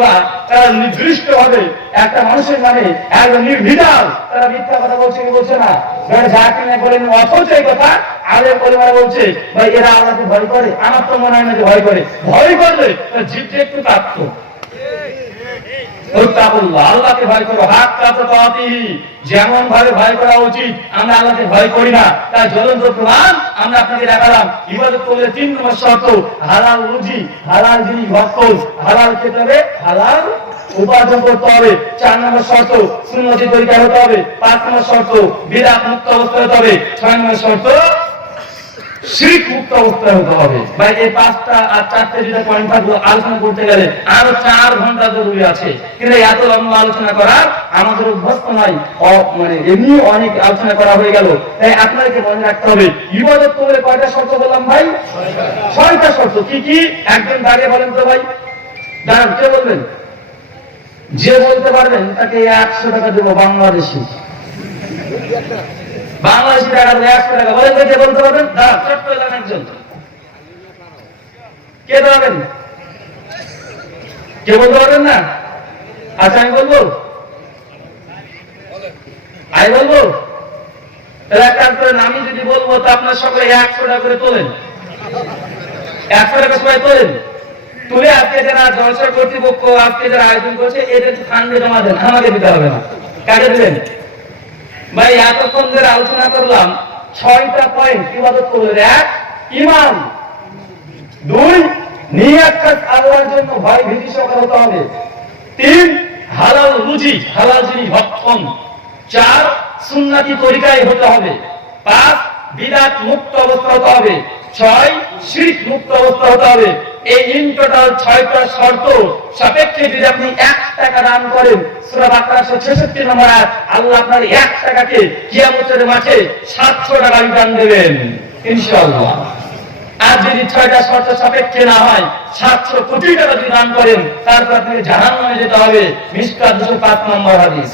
তারা নির্দিষ্ট হবে একটা মানুষের মানে একদম নির্বিধাল তারা মিথ্যা কথা বলছে কি বলছে না, যাকে না বলেন। অথচ এই কথা আলে পরিমাণে বলছে, ভাই এরা আল্লাহকে ভয় করে। আমার তো মনে হয় না যে ভয় করে। ভয় করলে জিভটা একটু কাঁপতো। আল্লাহকে ভয় করো, হাত কাঁপতে পাওয়াতেই যেমন ভাবে ভয় করা উচিত, আমরা আল্লাহকে ভয় করি না। তার জ্বলন্ত প্রমাণ আমরা আপনাকে দেখালাম। ইবাদত করলে 3 নম্বর শর্ত, হালাল রুজি, হালাল জিনিস ভক্ষণ, হালাল খেতে হবে, হালাল উপার্জন করতে হবে। 4 নম্বর শর্ত, সুন্নতি তরিকা হতে হবে। 5 নম্বর শর্ত, বিদআত মুক্ত অবস্থা হতে হবে। 6 নম্বর শর্ত, শিরক মুক্ত অবস্থায় হতে হবে। ভাই এই 5টা আর 4টে যেটা পয়েন্ট থাকলো, আলোচনা করতে গেলে আরো 4 ঘন্টা জরুরি আছে, কিন্তু এত লম্বা আলোচনা করার আমাদের অভ্যস্ত নাই। মানে এমনি অনেক আলোচনা করা হয়ে গেল। তাই আপনাদেরকে মনে রাখতে হবে, ইবাদত করলে কয়টা শর্ত বললাম ভাই? 6টা শর্ত। কি কি? একজন দাঁড়িয়ে বলেন তো ভাই, দাঁড়ান, কে বলবেন? যে বলতে পারবেন তাকে 100 টাকা দেবো বাংলাদেশি। বাংলাদেশি টাকা 100 টাকা। বলেন কে বলতে পারবেন? ছোট্ট একজন কে পারবেন? কে বলতে পারবেন না? আচ্ছা আমি বলবো, তাহলে এক কাজ করেন, আমি যদি বলবো তো আপনার সকলে 100 টাকা করে তোলেন। 100 টাকা সবাই তোলেন। তুলে আজকে যারা জলসা কর্তৃপক্ষ আজকে যারা আয়োজন করছে এদের ফান্ডে জমা দেন, আমাকে দিতে হবে না। কাকে দিবেন? ভাই এতক্ষণ ধরে আলোচনা করলাম 6টা পয়েন্ট ইবাদত করলে। 1 ঈমান, 2 নিয়াত আল্লাহর জন্য ভয় ভীতি সহকারে হতে হবে, 3 হালাল রুজি, হালাল জিনিস ভক্ষণ, 4 সুন্নতি তরিকায় হতে হবে, 5 বিদআত মুক্ত অবস্থা হতে হবে, 6 শিরক মুক্ত অবস্থা হতে হবে, এই ইন টোটাল 6টা শর্ত সাপেক্ষে যদি আপনি 1 টাকা দান করেন, সূরা বাকারা 166 নম্বর আয়াত, আল্লাহ আপনার 1 টাকাকে কিয়ামতের মাঠে 700 টাকা দান দেবেন ইনশাআল্লাহ। আর যদি 6টা শর্ত সাপেক্ষে না হয়, 700 কোটি টাকা যদি দান করেন, তারপর আপনাকে জাহান্নামে যেতে হবে। মিশকাত 205 নম্বর হাদিস।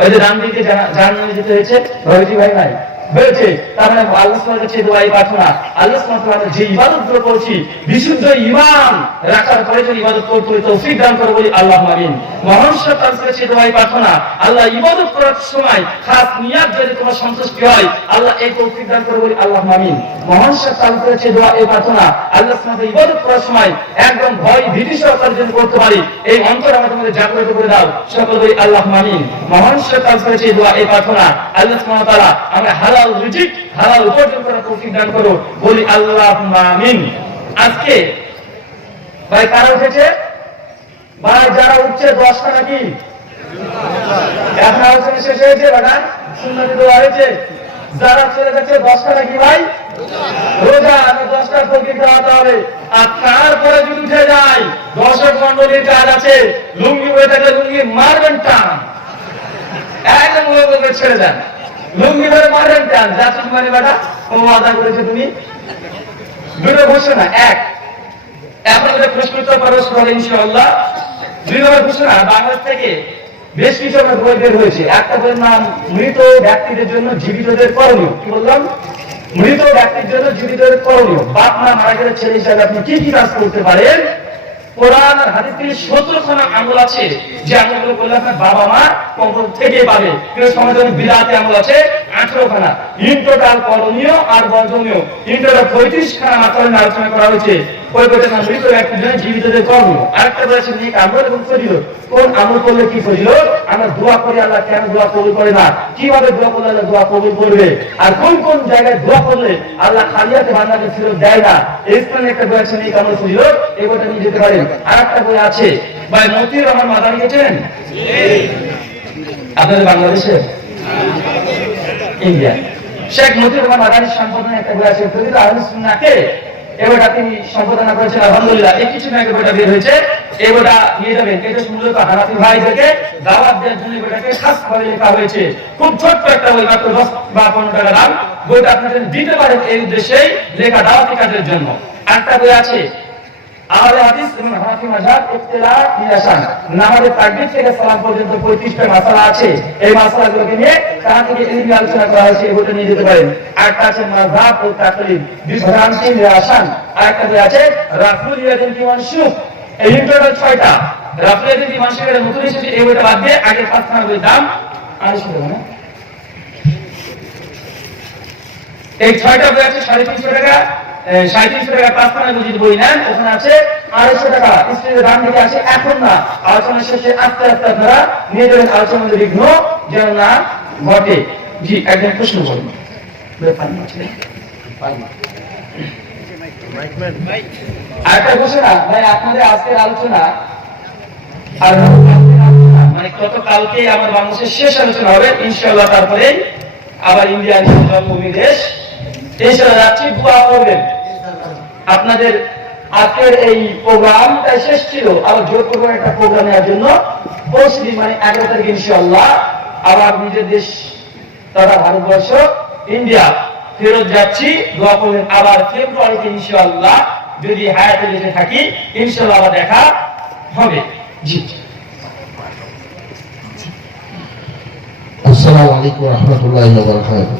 ওই যে দান দিতে জাহান্নামে যেতে হয়েছে, রবিজি ভাই নাই বলেছে, তার মানে আল্লাহ সুবহানাহু ওয়া তাআলার কাছে দোয়া প্রার্থনা, আল্লাহ সুবহানাহু ওয়া তাআলা যে ইবাদতগুলো করেছি বিশুদ্ধ ঈমান রাখার পরে যদি ইবাদত করতে তৌফিক দান করে বলি আল্লাহুম্মা আমিন। মহান শয়তান করেছে দোয়া প্রার্থনা, আল্লাহ ইবাদত করার সময় খাস নিয়াত যদি তোমার সন্তুষ্টি হয়, আল্লাহ এই তৌফিক দান করে বলি আল্লাহুম্মা আমিন। মহান শয়তান করেছে দোয়া প্রার্থনা, আল্লাহ সুবহানাহু ওয়া তাআলা ইবাদত করার সময় একদম ভয় ভীতি সহকারে যদি করতে পারি, এই অন্তর আমাদের মধ্যে জাগ্রত করে দাও, সকল বলি আল্লাহুম্মা আমিন। মহান শয়তান করেছে দোয়া প্রার্থনা, আল্লাহ সুবহানাহু ওয়া তাআলা আমরা হালাল রিজিক হালাল উপার্জন করার তৌফিক দান করো, বলি আল্লাহুম্মা আমিন। আজকে ভাই কারা উঠেছে? ভাই যারা উঠছে 10টা নাকি? এখন আলোচনা শেষ হয়েছে, বাগান সুন্নতি দোয়া হয়েছে। যারা চলে যাচ্ছে 10টা নাকি ভাই? রোজা 10টা তৌফিক দেওয়াতে হবে। আর তারপরে যদি উঠে যায়, দর্শক মন্ডলীর কাজ আছে, লুঙ্গি পরে থাকলে লুঙ্গি মারবেন টান, একদম ওভাবে ছেড়ে দেন, লুঙ্গি ধরে মারেন টান, যা তুমি মানে বেটা ও আদা করেছে তুমি দুটো ঘোষণা। এক, আপনাদের প্রশ্ন উত্তর প্রবেশ করে ইনশাআল্লাহ। 2 নম্বর ঘোষণা, বাংলাদেশ থেকে বেশ কিছু বই বের হয়েছে। একটা বইয়ের নাম মৃত ব্যক্তিদের জন্য জীবিতদের করণীয়। কি বললাম? মৃত ব্যক্তির জন্য জীবিতদের করণীয়। বাপ মা মারা গেলে ছেলে হিসাবে আপনি কি কি কাজ করতে পারেন? কোরআন আর হাদিস থেকে 17খানা আমল আছে, যে আমলগুলো করলে আপনার বাবা মা কবর থেকে পাবে। কিন্তু সমাজে বিরাতে আমল আছে 18খানা। ইন টোটাল করণীয় আর বর্জনীয় ইন টোটাল 35খানা মাত্রায় আলোচনা করা হয়েছে। ওই বইটার নাম মৃত ব্যক্তির জন্য জীবিতদের করণীয়। আরেকটা বলেছে নেক আমল এবং ফজিলত। কোন আমল করলে কি ফজিলত? আমরা দোয়া করি, আল্লাহ কেন দোয়া কবুল করে না, কিভাবে দোয়া করলে আল্লাহ দোয়া কবুল করবে, আর কোন কোন জায়গায় দোয়া করলে আল্লাহ খালিয়াতে বান্দাকে ফেরত দেয় না, এই স্থানে একটা বই আছে নেক আমল ফজিলত, এই বইটা নিয়ে যেতে পারেন। আরেকটা বই আছে ভাই মতিউর রহমান মাদানী, গেছেন আপনাদের বাংলাদেশে? ইন্ডিয়া শেখ মতিউর রহমান মাদানীর সম্পাদনা একটা বই আছে, প্রকৃত আহলে সুন্নাহকে এবারটা তিনি সম্পাদনা করেছেন আলহামদুলিল্লাহ। এই কিছু আগে বইটা বের হয়েছে, এই বইটা নিয়ে যাবেন। এটা মূলত হানাফি ভাইদেরকে দাওয়াত দেওয়ার জন্য বইটাকে খাস ভাবে লেখা হয়েছে। খুব ছোট্ট একটা বই, মাত্র 10 বা 15 টাকা দাম। বইটা আপনাদের দিতে পারেন এই উদ্দেশ্যেই লেখা, দাওয়াতি কাজের জন্য। আরেকটা বই আছে আহলে হাদিস এবং হানাফি মাযহাব ইখতিলাফ নিয়াসান, নামাজের তাকবীর থেকে সালাম পর্যন্ত 35টা মাসালা আছে। এই মাসালাগুলোকে নিয়ে তার থেকে ইলমি আলোচনা করা হয়েছে, এই বইটা নিয়ে যেতে পারেন। আরেকটা আছে মাযহাব ও তাকলিদ বিভ্রান্তি নিরাসান। আরেকটা বই আছে রাফুল ইয়াদিন কি মানসুখ। এই টোটাল 6টা। রাফুল ইয়াদিন কি মানসুখের নতুন এসেছে, এই বইটা বাদ দিয়ে আগে 5খানা বইয়ের দাম 250 টাকা না? এই 6টা বই আছে 350 টাকা। 3700 টাকা 5খানা যদি বই নেন, ওখানে আছে 250 টাকা। স্ক্রিনের ডান দিকে আছে। এখন না, আলোচনা শেষে আস্তে আস্তে আপনারা নিয়ে যাবেন, আলোচনার মধ্যে বিঘ্ন যেন না ঘটে। জি, একজন প্রশ্ন করুন। আরেকটা ঘোষণা ভাই, আপনাদের আজকের আলোচনা আর মানে গতকালকে আমার বাংলাদেশের শেষ আলোচনা হবে ইনশাআল্লাহ। তারপরে আবার ইন্ডিয়ান জন্মভূমি দেশ ইনশাআল্লাহ যাচ্ছি, দোয়া করবেন। আপনাদের আজকের এই প্রোগ্রামটা শেষ ছিল, আবার জোর করবেন একটা প্রোগ্রাম নেওয়ার জন্য। পরশুদিন মানে 11 তারিখ ইনশাআল্লাহ আবার নিজের দেশ তথা ভারতবর্ষ ইন্ডিয়া ফেরত যাচ্ছি, দোয়া করবেন। আবার ফেব্রুয়ারিতে ইনশাআল্লাহ যদি হায়াতে বেঁচে থাকি ইনশাআল্লাহ আবার দেখা হবে। জি, আসসালামু আলাইকুম ওয়া রাহমাতুল্লাহি ওয়া বারাকাতুহু।